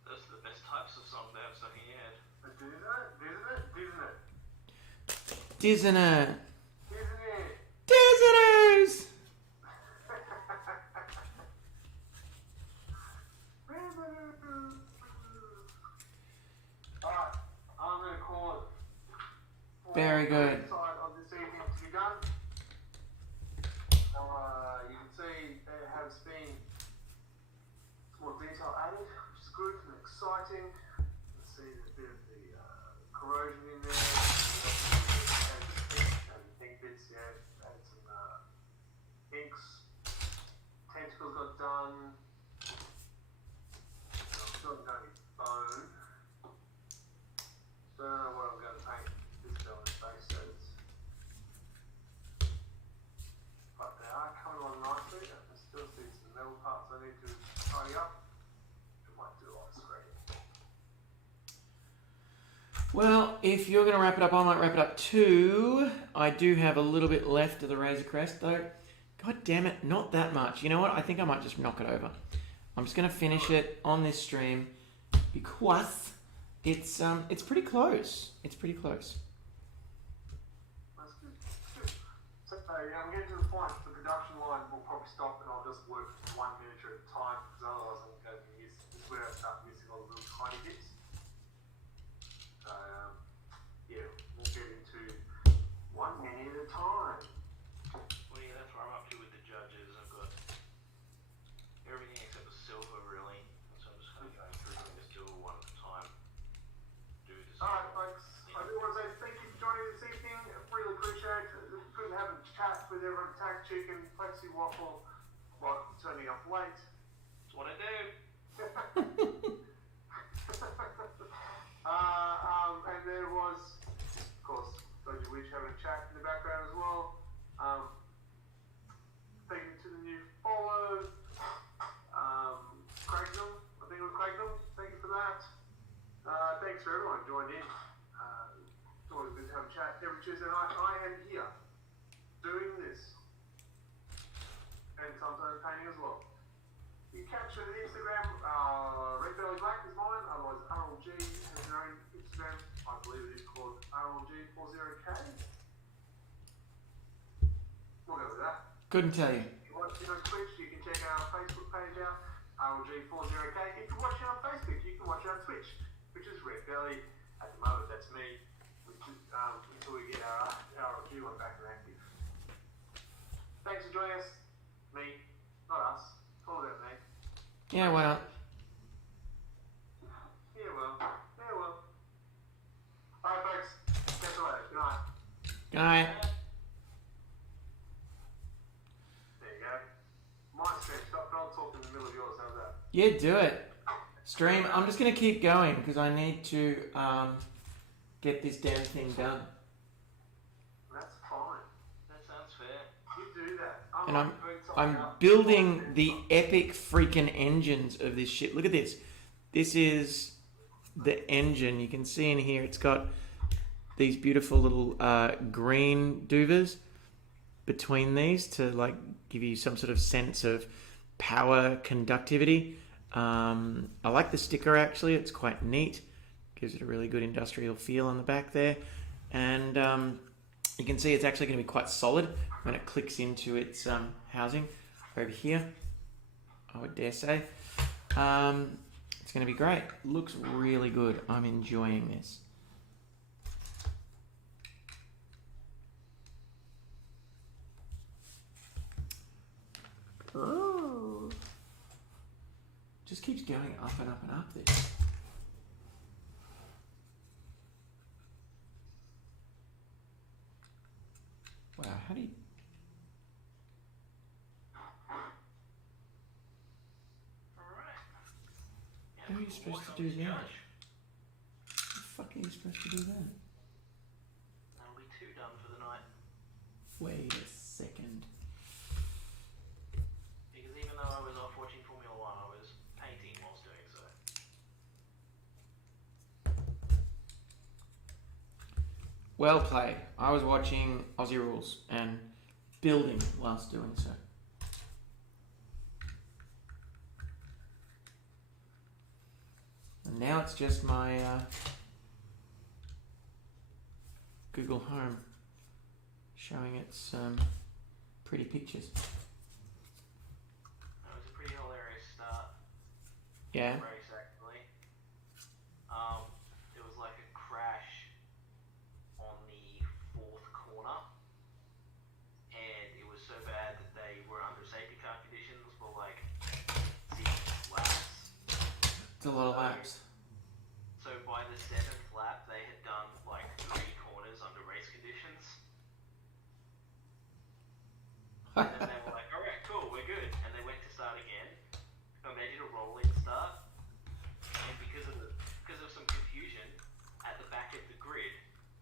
Those are the best types of song they have stuck in your head. But isn't it? Disney. Isn't it? Visitors! Alright, I'm going to call it. Very good. Side of this evening to be done. You can see there has been some more detail added, which is good and exciting. You can see there's a bit of the corrosion in there. And pink bits, yeah, added some inks. Tentacles got done. I'm still done with bone. Don't know what I'm going to paint this building's face, so it's. But they are coming on nicely. I can still see some metal parts I need to tidy up. I might do on screen. Well, if you're going to wrap it up, I might wrap it up too. I do have a little bit left of the Razor Crest though. God damn it, not that much. You know what? I think I might just knock it over. I'm just going to finish it on this stream because it's pretty close. It's pretty close. That's good. So yeah, I'm getting to the point. The production line will probably stop, and I'll just work one miniature at a time because otherwise I'm going to miss. This is where I start missing all the little tiny bits. So yeah, we'll get into one mini at a time. Well, yeah, that's where I'm up to with the judges. I've got everything except the silver, really. So I'm just kind of going through and just do it one at a time. Do the Alright, silver. folks. I do want to say thank you for joining this evening. I really appreciate it. Couldn't have a chat chicken, plexi waffle, while turning up late. That's what I do. And there was, of course, DodgyWitch having a chat in the background as well. Thank you to the new follow. Craigdom, I think it was Craigdom. Thank you for that. Thanks for everyone who joined in. It's always good to have a chat every Tuesday night. I am here doing this, and sometimes painting as well. You catch it on Instagram. Red Belly Black is mine. Otherwise, RLG has their own Instagram. I believe it is called RLG40K. We'll go with that. Couldn't tell you. If you're watching on Twitch, you can check our Facebook page out, RLG40K. If you're watching on Facebook, you can watch it on Twitch, which is Red Belly. At the moment, that's me. Until we get our RLG one back and active. Thanks for joining us. Me, not us. It's all about me. Yeah, why not? Yeah, well. Alright, folks. Catch you later. Good night. Good night. There you go. My stream stopped, and I'll talk in the middle of yours. How's that? Yeah, do it. Stream. I'm just going to keep going because I need to get this damn thing done. That's fine. That sounds fair. You do that. And I'm building the epic freaking engines of this shit. Look at this. This is the engine. You can see in here it's got these beautiful little green doovers between these to like give you some sort of sense of power conductivity. I like the sticker actually. It's quite neat. Gives it a really good industrial feel on the back there. And you can see it's actually going to be quite solid when it clicks into its housing over here, I would dare say. It's going to be great. Looks really good. I'm enjoying this. Oh. Just keeps going up and up and up this. Wow, how do you... Alright. How are you supposed to do that? How the fuck are you supposed to do that? That'll be 2 done for the night. Wait a second. Because even though I was off watching Formula 1, I was painting whilst doing so. Well played. I was watching Aussie Rules and building whilst doing so. And now it's just my Google Home showing its pretty pictures. That was a pretty hilarious start. Yeah. Race actually. It was like a crash on the 4th corner, and it was so bad that they were under safety car conditions for like 6 laps. It's a lot of laps. So by the 7th lap, they had done like 3 corners under race conditions. And then they were like, alright, cool, we're good. And they went to start again. And they did a rolling start. And because of some confusion, at the back of the grid,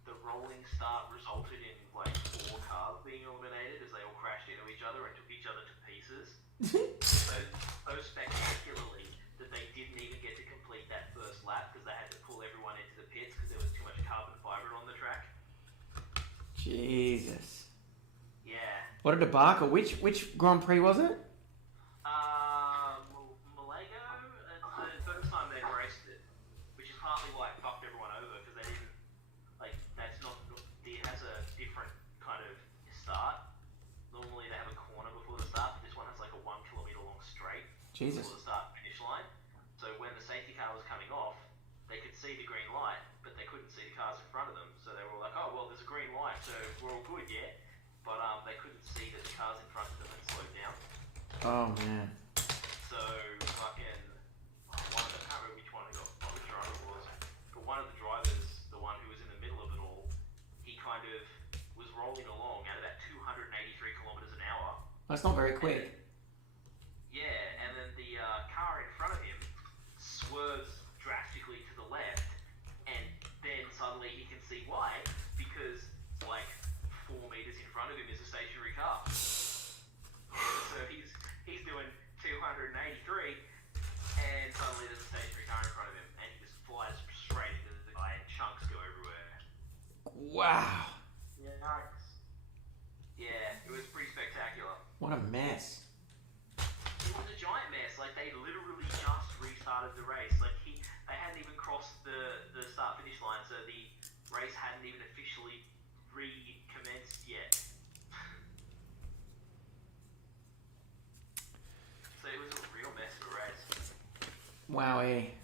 the rolling start resulted in like 4 cars being eliminated as they all crashed into each other and took each other to pieces. so spectacularly that they didn't even get to complete that first lap because they had to pull everyone into the pits because there was too much carbon fibre on the track. Jesus. Yeah. What a debacle. Which Grand Prix was it? Malago, it's the first time they raced it, which is partly why it fucked everyone over because they didn't, like, that's not, it has a different kind of start. Normally they have a corner before the start, but this one has like a 1 kilometre long straight Jesus. before the start and finish line. So when the safety car was coming off, they could see the green light, but they couldn't see the cars in front of them. So they were all like, oh, well, there's a green light, so we're all good, yeah? But they couldn't see that the cars in front of them had slowed down. Oh, man. So fucking, I can't remember which driver it was, but one of the drivers, the one who was in the middle of it all, he kind of was rolling along at about 283 kilometres an hour That's not very quick. Yeah, and then the car in front of him swerves drastically to the left, and then suddenly he can see why, because like 4 meters in front of him is a stationary car. So he's doing 283, and suddenly there's a stationary car in front of him, and he just flies straight into the guy, and chunks go everywhere. Wow. Yikes. Yeah, it was pretty spectacular. What a mess. It was a giant mess. Like, they literally just restarted the race. Like, they hadn't even crossed the start-finish line, so the race hadn't even officially recommenced yet. So it was a real mess of a race. Wowie.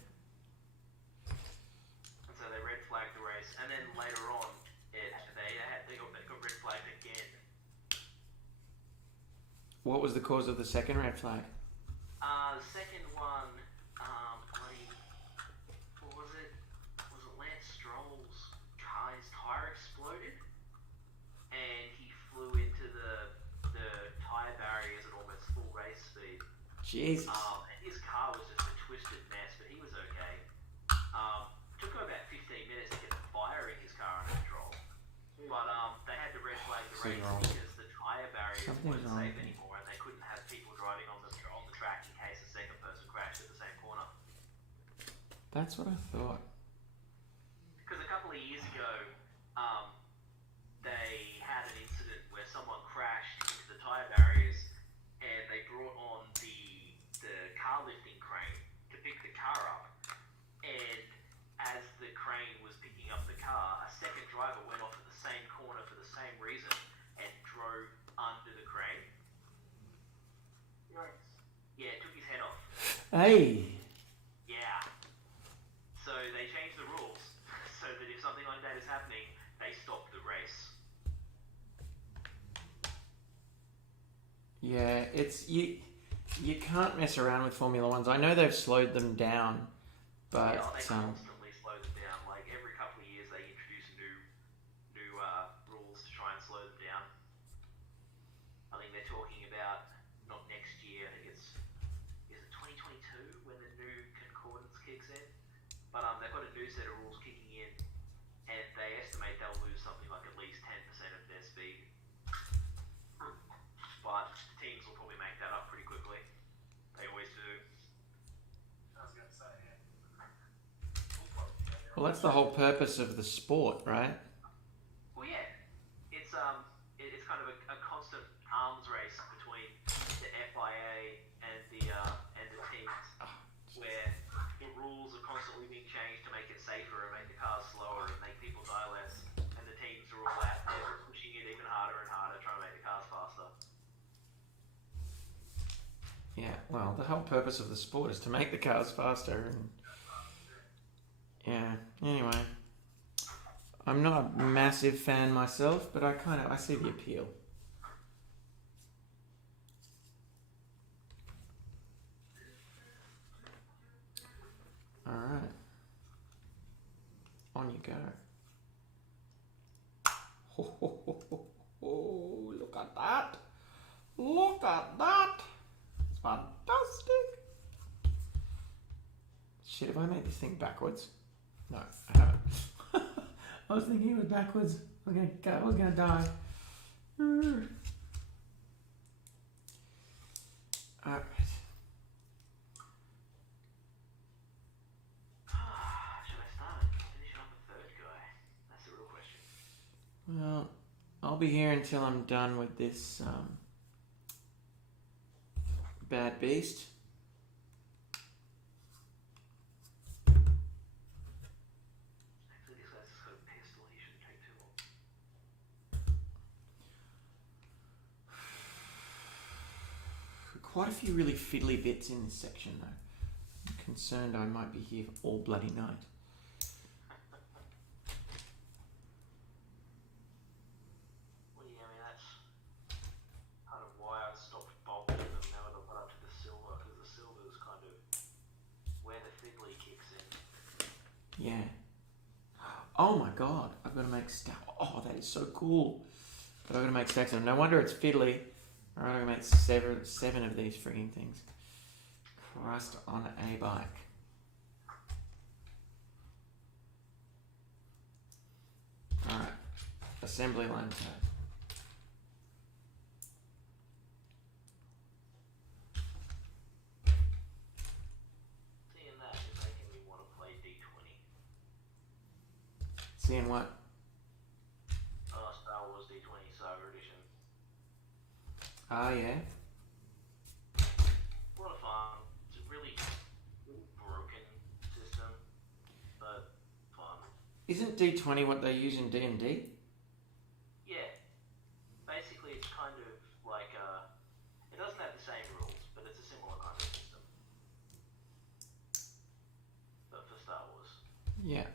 And so they red flagged the race, and then later on, they got red flagged again. What was the cause of the second red flag? The second one, what was it? Was it Lance Stroll's car? His tire exploded, and he flew into the tire barriers at almost full race speed. Jesus. And his car was just a twisted mess, but he was okay. Took him about 15 minutes to get the fire in his car under control. But they had to red flag the race because the tire barriers weren't safe anymore, and they couldn't have people driving on the track in case a second person crashed at the same corner. That's what I thought. Because a couple of years ago, they had an incident where someone crashed into the tire barriers, and they brought on the car lifting crane to pick the car up. And as the crane was picking up the car, a second driver went off at the same corner for the same reason and drove under the crane. Yikes. Yeah, took his head off. Hey. Yeah. So they changed the rules so that if something like that is happening, they stop the race. Yeah, it's you can't mess around with Formula Ones. I know they've slowed them down, but Yeah, they constantly slow them down. Like every couple of years, they introduce new rules to try and slow them down. I think they're talking about not next year. I think is it 2022 when the new concordance kicks in? But they've got a new set of rules kicking in, and they estimate they'll lose something like at least 10% of their speed. But teams will probably make that up pretty quickly. They always do. I was going to say, yeah. well, that's the whole purpose of the sport, right? Well, yeah, it's kind of a constant arms race between the FIA and the teams, where the rules are constantly being changed to make it safer and make the cars slower and make people die less, and the teams are all out there pushing it even harder and harder, trying to make the cars faster. Yeah, well, the whole purpose of the sport is to make the cars faster. And yeah, anyway. I'm not a massive fan myself, but I see the appeal. Alright. On you go. Oh, look at that. Look at that. It's fantastic. Shit, have I made this thing backwards? No, I haven't. I was thinking it was backwards. I was gonna die. Alright. Should I start finishing up a third guy? That's the real question. Well, I'll be here until I'm done with this bad beast. Actually, this guy's just got a pistol. He shouldn't take too long. Quite a few really fiddly bits in this section, though. I'm concerned I might be here all bloody night. Well, yeah, I mean, that's kind of why I stopped bolting them now that I got up to the silver, because the silver is kind of where the fiddly kicks in. Yeah. Oh my god, I've got to make stack. Oh, that is so cool. But I've got to make stacks of them. No wonder it's fiddly. Alright, I'm gonna make seven of these frigging things. Christ on a bike. Alright. Assembly line tab. Seeing that is making me want to play D20. Seeing what? Star Wars D20 Saga Edition. Ah, yeah. A lot of fun. It's a really broken system, but fun. Isn't D20 what they use in D&D? Yeah. Basically, it's kind of like it doesn't have the same rules, but it's a similar kind of system. But for Star Wars. Yeah.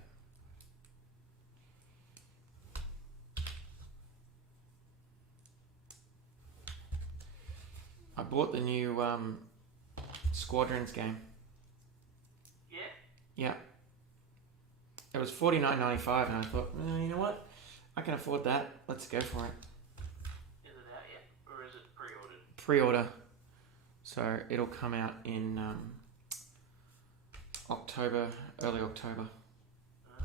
I bought the new Squadrons game. Yeah. Yeah. It was $49.95 and I thought, you know what? I can afford that. Let's go for it. Is it out yet? Or is it pre-ordered? Pre-order. So it'll come out in October, early October.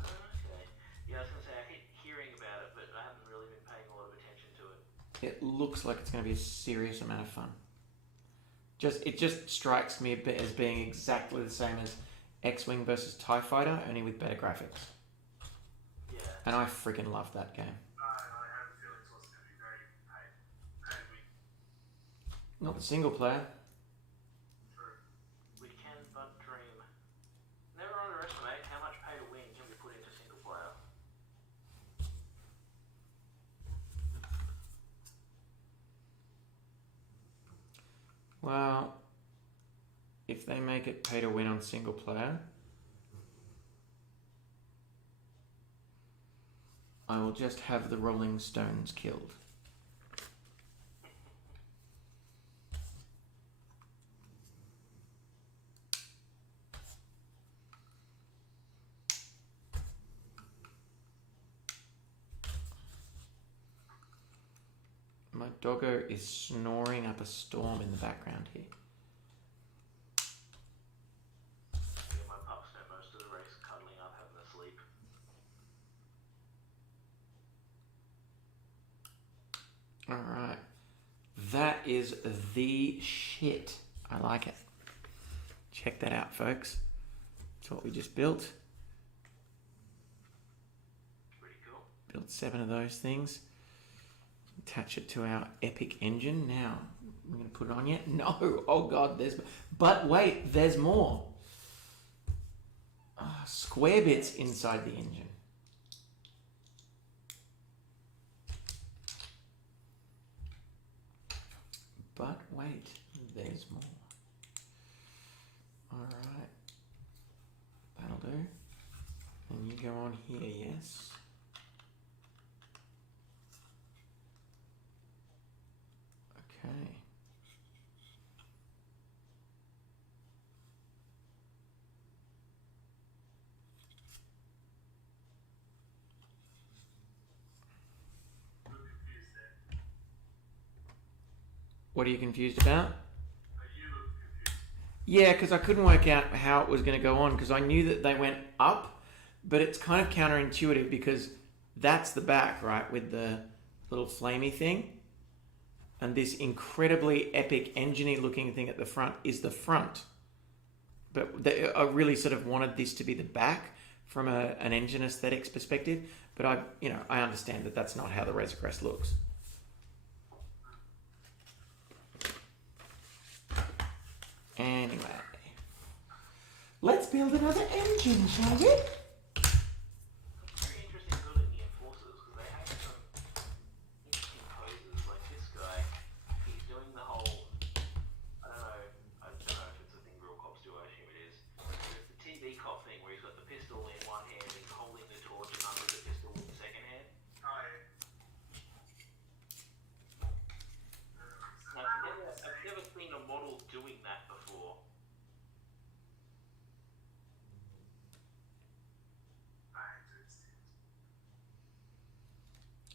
Okay. Yeah, I was going to say, I keep hearing about it, but I haven't really been paying a lot of attention to it. It looks like it's going to be a serious amount of fun. It just strikes me a bit as being exactly the same as X-Wing versus TIE Fighter, only with better graphics. Yeah. And I freaking love that game. I have a feeling it's also going to be very pay Not the single player. True. We can but dream. Never underestimate how much pay to win can be put into single player. Well, if they make it pay to win on single player, I will just have the Rolling Stones killed. My doggo is snoring up a storm in the background here. Yeah, my pup spent most of the race cuddling up, having a sleep. Alright. That is the shit. I like it. Check that out, folks. That's what we just built. Pretty cool. Built 7 of those things. Attach it to our epic engine. Now, we're going to put it on yet? No. Oh, God, there's... But wait, there's more. Square bits inside the engine. But wait, there's more. Alright. That'll do. And you go on here, yes. Okay. I'm confused there. What are you confused about? You look confused. Yeah, because I couldn't work out how it was going to go on because I knew that they went up, but it's kind of counterintuitive because that's the back, right, with the little flamey thing. And this incredibly epic engine-y looking thing at the front is the front. But I really sort of wanted this to be the back from an engine aesthetics perspective. But I understand that that's not how the Razor Crest looks. Anyway, let's build another engine, shall we? Very interesting building the enforcers because they have some interesting poses. Like this guy, he's doing the whole. I don't know if it's a thing real cops do. I assume it is. There's the TV cop thing where he's got the pistol in one hand and he's holding the torch under the pistol with the second hand. Oh, I've never seen a model doing that before.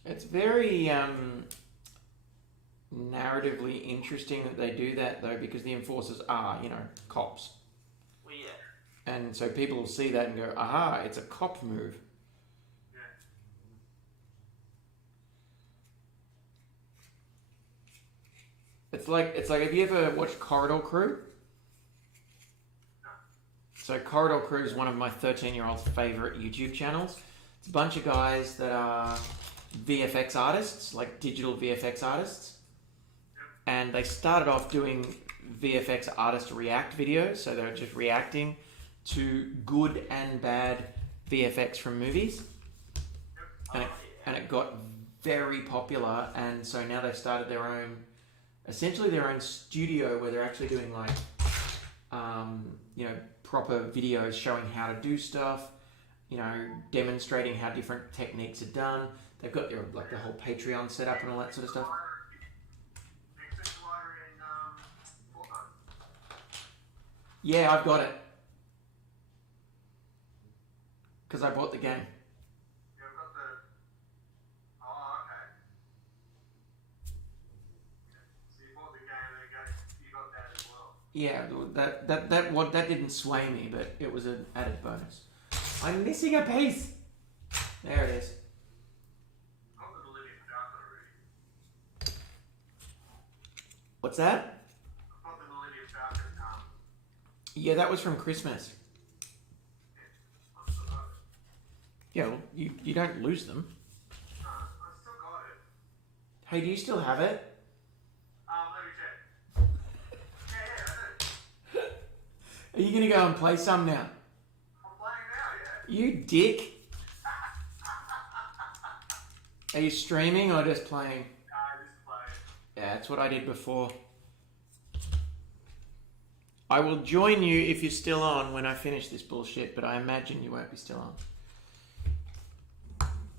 It's very narratively interesting that they do that though, because the enforcers are, you know, cops. Well, yeah. And so people will see that and go, aha, it's a cop move. Yeah. It's like have you ever watched Corridor Crew? No. So Corridor Crew is one of my 13-year-old's favorite YouTube channels. It's a bunch of guys that are VFX artists, like digital VFX artists. Yep. And they started off doing VFX artist react videos, so they were just reacting to good and bad VFX from movies. Yep. And it got very popular, and so now they've started their own, essentially their own studio where they're actually doing like, you know, proper videos showing how to do stuff, you know, demonstrating how different techniques are done. They've got their like the whole Patreon set up and all that sort of stuff. Yeah, I've got it. Because I bought the game. You've got the. Oh, okay. So you bought the game and you got that as well. Yeah, that didn't sway me, but it was an added bonus. I'm missing a piece. There it is. I've got the Millennium Falcon already. What's that? I've got the Millennium Falcon. Yeah, that was from Christmas. I still got it. Yeah, well, you don't lose them. No, I still got it. Hey, do you still have it? Let me check. Yeah, I do. Are you gonna go and play some now? I'm playing now, yeah. You dick. Are you streaming or just playing? I just played. Yeah, that's what I did before. I will join you if you're still on when I finish this bullshit, but I imagine you won't be still on.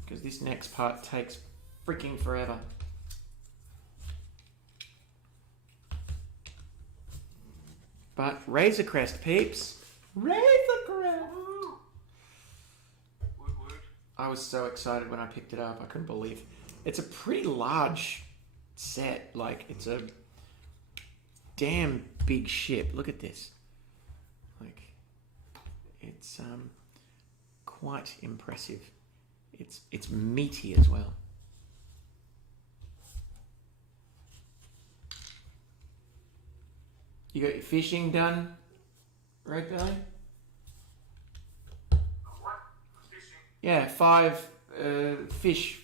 Because this next part takes freaking forever. But Razor Crest, peeps. Razor Crest! Woot woot. I was so excited when I picked it up. I couldn't believe. It's a pretty large set. Like, it's a damn big ship. Look at this. Like, it's quite impressive. It's meaty as well. You got your fishing done, Red Belly? What? Fishing? Yeah, five fish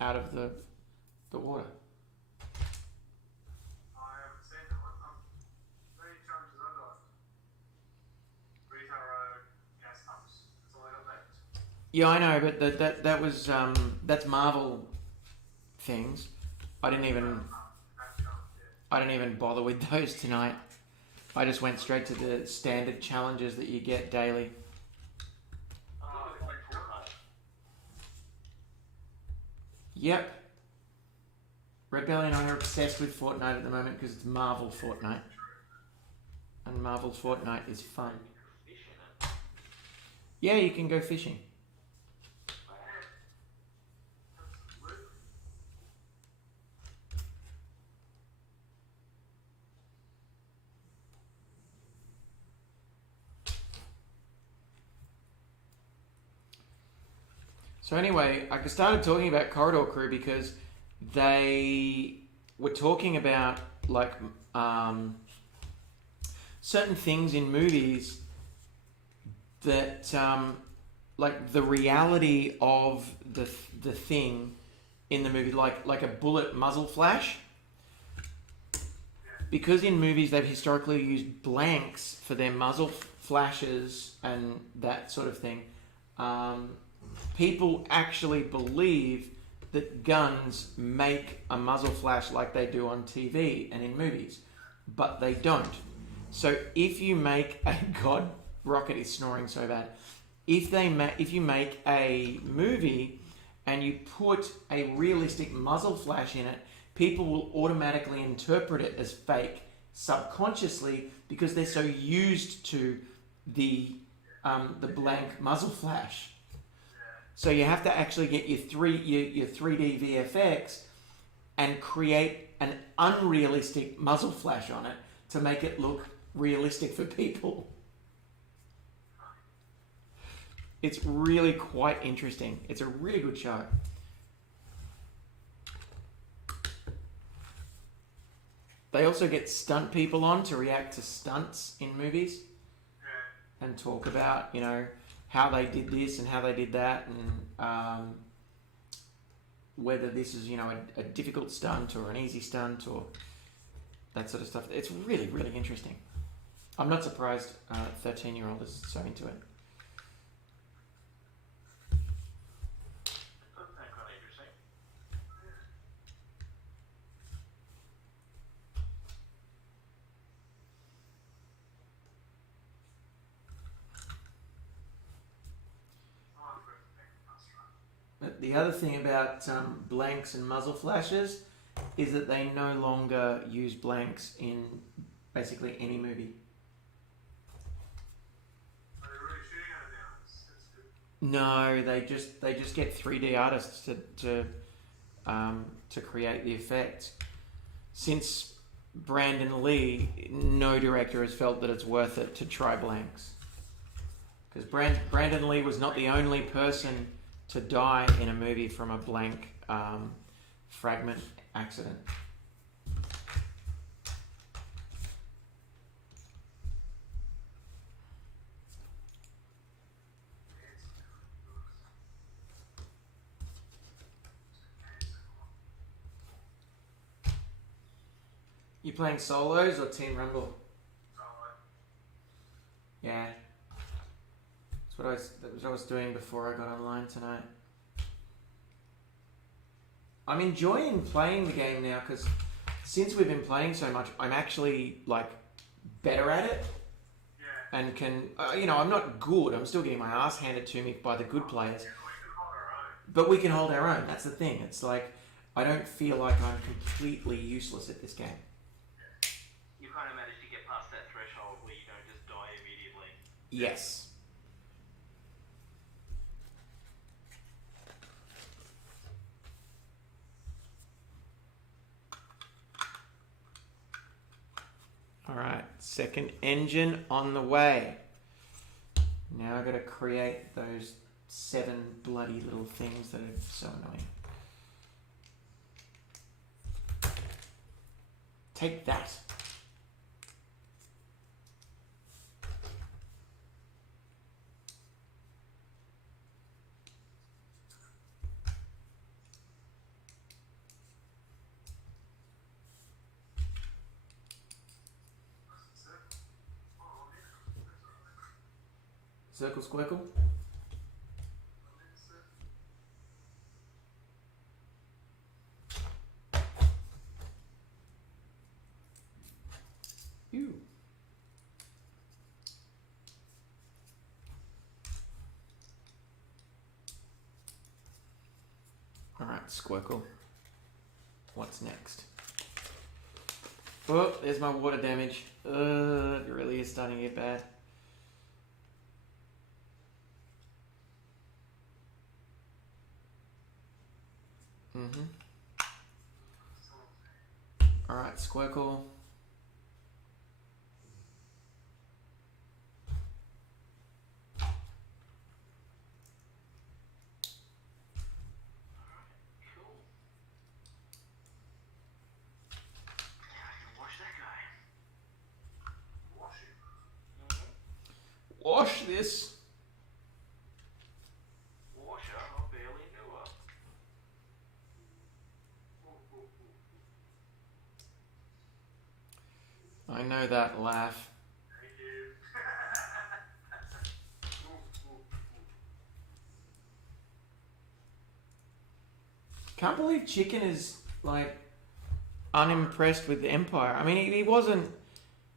out of the water. I haven't seen that one. How many challenges I got? Retail Road, gas pumps. That's all I got left. Yeah, I know, but that was that's Marvel things. I didn't even bother with those tonight. I just went straight to the standard challenges that you get daily. Oh, it's like Fortnite. Yep. Red Belly and I are obsessed with Fortnite at the moment because it's Marvel Fortnite. And Marvel Fortnite is fun. Fish in it. Yeah, you can go fishing. Absolutely. So anyway, I started talking about Corridor Crew because they were talking about like certain things in movies that like the reality of the thing in the movie, like a bullet muzzle flash. Because in movies they've historically used blanks for their muzzle flashes and that sort of thing. People actually believe that guns make a muzzle flash like they do on TV and in movies, but they don't. So if you make a God, Rocket is snoring so bad. If you make a movie and you put a realistic muzzle flash in it, people will automatically interpret it as fake subconsciously because they're so used to the blank muzzle flash. So you have to actually get your 3D VFX and create an unrealistic muzzle flash on it to make it look realistic for people. It's really quite interesting. It's a really good show. They also get stunt people on to react to stunts in movies and talk about, how they did this and how they did that, and whether this is, a difficult stunt or an easy stunt or that sort of stuff. It's really, really interesting. I'm not surprised 13-year-old is so into it. Doesn't sound kind of interesting. But the other thing about blanks and muzzle flashes is that they no longer use blanks in basically any movie. Are they really shooting at it now? It's good. No, they just get 3D artists to create the effect. Since Brandon Lee, no director has felt that it's worth it to try blanks. Because Brandon Lee was not the only person to die in a movie from a blank fragment accident. You playing solos or Team Rumble? Yeah. That's what I was doing before I got online tonight. I'm enjoying playing the game now because since we've been playing so much, I'm actually better at it. Yeah. And can I'm not good. I'm still getting my ass handed to me by the good players. Yeah, we can hold our own. But we can hold our own. That's the thing. It's like I don't feel like I'm completely useless at this game. You kind of managed to get past that threshold where you don't just die immediately. Yes. Alright, second engine on the way. Now I've got to create those 7 bloody little things that are so annoying. Take that. Circle, squircle. Ew. Alright, squircle. What's next? Oh, there's my water damage. It really is starting to get bad. Alright, squircle. Cool. Now I can wash that guy. Wash it. Wash this. Wash her, I barely knew her. I know that laugh. Thank you. Can't believe Chicken is unimpressed with the Empire. I mean, he wasn't.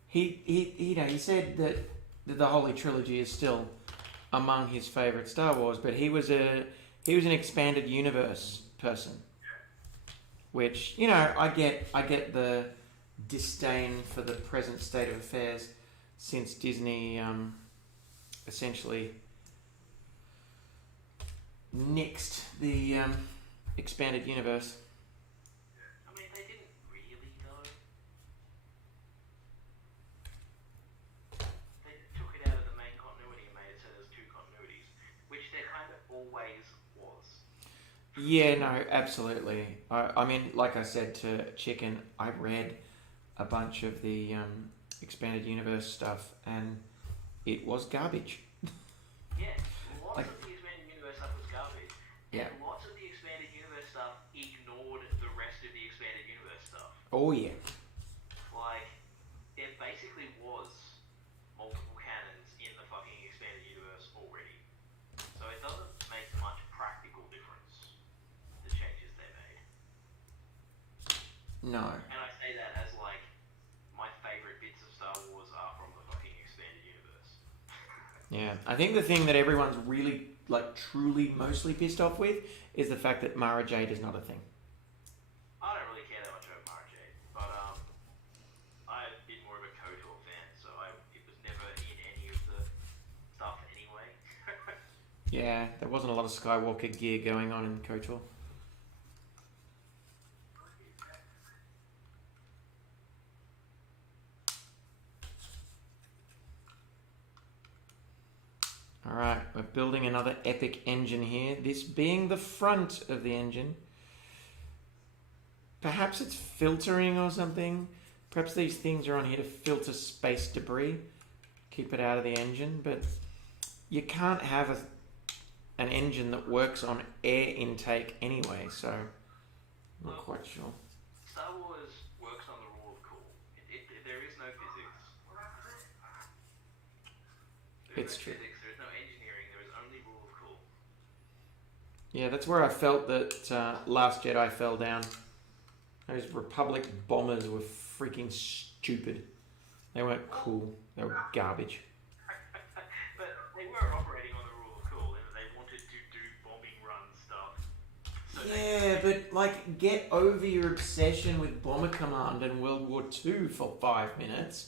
He said that the Holy Trilogy is still among his favorite Star Wars, but he was an expanded universe person, which I get the disdain for the present state of affairs since Disney essentially nixed the expanded universe. I'm always was. Yeah, no, absolutely. I mean, like I said to Chicken, I read a bunch of the expanded universe stuff, and it was garbage. Yeah, lots Like- of the expanded universe stuff was garbage. Yeah. And lots of the expanded universe stuff ignored the rest of the expanded universe stuff. Oh yeah. Like, it basically was multiple canons in the fucking expanded universe already. So it doesn't make much practical difference, the changes they made. No. And I say that as like, my favourite bits of Star Wars are from the fucking expanded universe. Yeah, I think the thing that everyone's really, like, truly, mostly pissed off with is the fact that Mara Jade is not a thing. I don't really care that much about Mara Jade, but I'm a bit more of a KOTOR fan, so it was never in any of the stuff anyway. Yeah, there wasn't a lot of Skywalker gear going on in KOTOR. Alright, we're building another epic engine here. This being the front of the engine. Perhaps it's filtering or something. Perhaps these things are on here to filter space debris. Keep it out of the engine. But you can't have an engine that works on air intake anyway, so I'm not quite sure. Star Wars works on the rule of cool. There is no physics. There is It's no true. physics, there is no engineering, there is only rule of cool. Yeah, that's where I felt that Last Jedi fell down. Those Republic bombers were freaking stupid. They weren't cool. They were garbage. But they were operating on the rule of cool, and they wanted to do bombing run stuff. So Yeah, but like, get over your obsession with Bomber Command and World War II for 5 minutes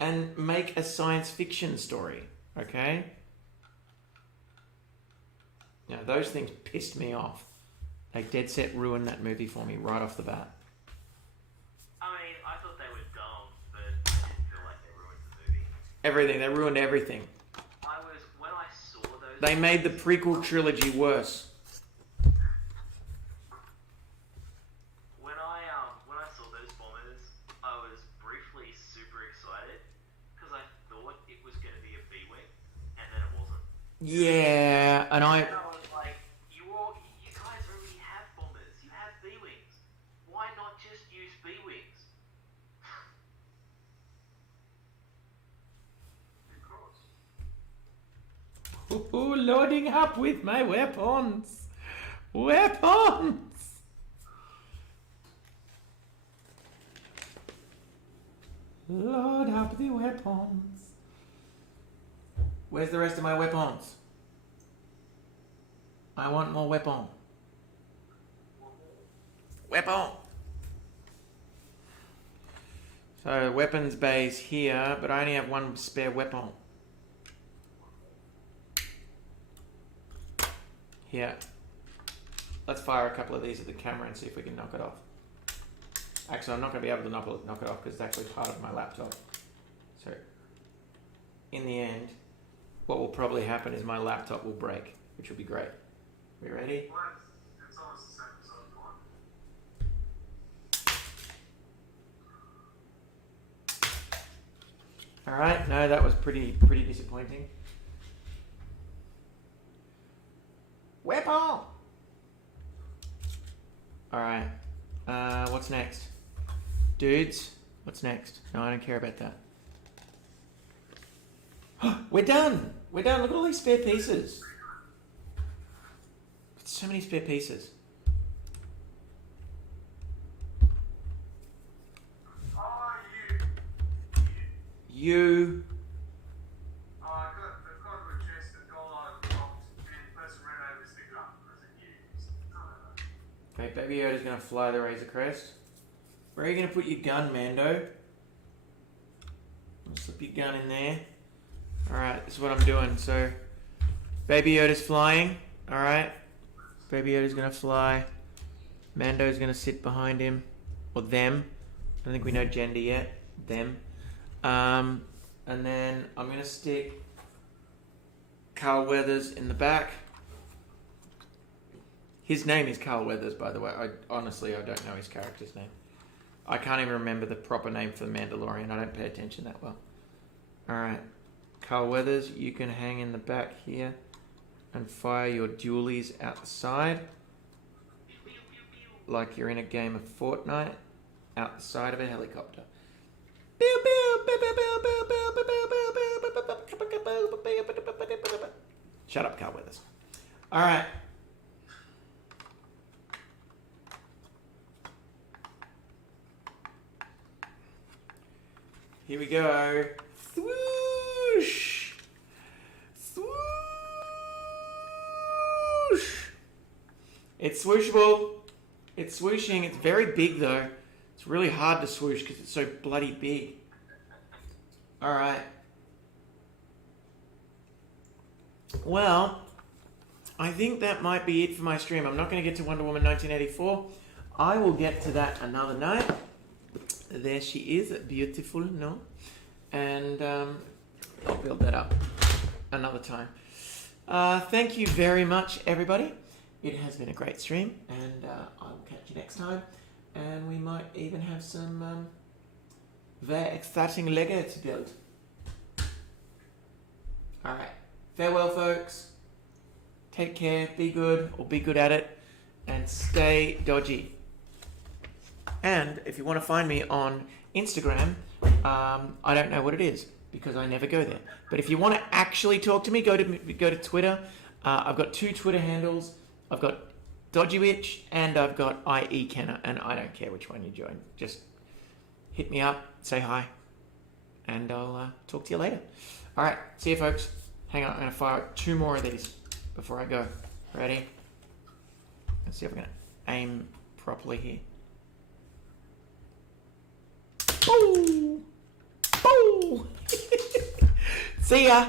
and make a science fiction story, okay? Now, those things pissed me off. They dead set ruined that movie for me right off the bat. I mean, I thought they were dumb, but I didn't feel like they ruined the movie. Everything, they ruined everything. When I saw those... They made the prequel trilogy worse. When I saw those bombers, I was briefly super excited, because I thought it was going to be a B-Wing, and then it wasn't. Yeah, and And I... I was like, you guys already have bombers, you have B-Wings. Why not just use B-Wings? Ooh, loading up with my weapons. Weapons! Load up the weapons. Where's the rest of my weapons? I want more weapon. Weapon! So, weapons bay's here, but I only have one spare weapon. Here. Let's fire a couple of these at the camera and see if we can knock it off. Actually, I'm not going to be able to knock it off because it's actually part of my laptop. So, in the end, what will probably happen is my laptop will break, which will be great. We ready? It's almost the same as the other one. Alright, no, that was pretty disappointing. Weapon! Alright, what's next? Dudes, what's next? No, I don't care about that. We're done! We're done, look at all these spare pieces. So many spare pieces. Oh, You. Oh, I've got to address the $1 dropped and the person ran over the sticker up as a used. Okay, Baby Yoda's gonna fly the Razor Crest. Where are you gonna put your gun, Mando? I'll slip your gun in there. Alright, this is what I'm doing. So, Baby Yoda's flying. Alright. Baby Yoda's gonna fly. Mando's gonna sit behind him. Or them. I don't think we know gender yet. Them. And then I'm gonna stick Carl Weathers in the back. His name is Carl Weathers, by the way. I don't know his character's name. I can't even remember the proper name for the Mandalorian. I don't pay attention that well. Alright. Carl Weathers, you can hang in the back here and fire your dualies out the side. Like you're in a game of Fortnite. Out the side of a helicopter. Shut up, Carl Weathers. Alright. Here we go. Swoosh! Swoosh! It's swooshable. It's swooshing. It's very big though. It's really hard to swoosh because it's so bloody big. Alright. Well, I think that might be it for my stream. I'm not going to get to Wonder Woman 1984. I will get to that another night. There she is, beautiful, no? And I'll build that up another time. Thank you very much, everybody. It has been a great stream, and I will catch you next time. And we might even have some very exciting Lego to build. Alright, farewell folks. Take care, be good, or be good at it, and stay dodgy. And if you want to find me on Instagram, I don't know what it is because I never go there. But if you want to actually talk to me, go to Twitter. I've got 2 Twitter handles. I've got DodgyWitch and I've got IEKenner, and I don't care which one you join. Just hit me up, say hi, and I'll talk to you later. All right, see you folks. Hang on, I'm going to fire 2 more of these before I go. Ready? Let's see if I'm going to aim properly here. Boo! Boo! See ya!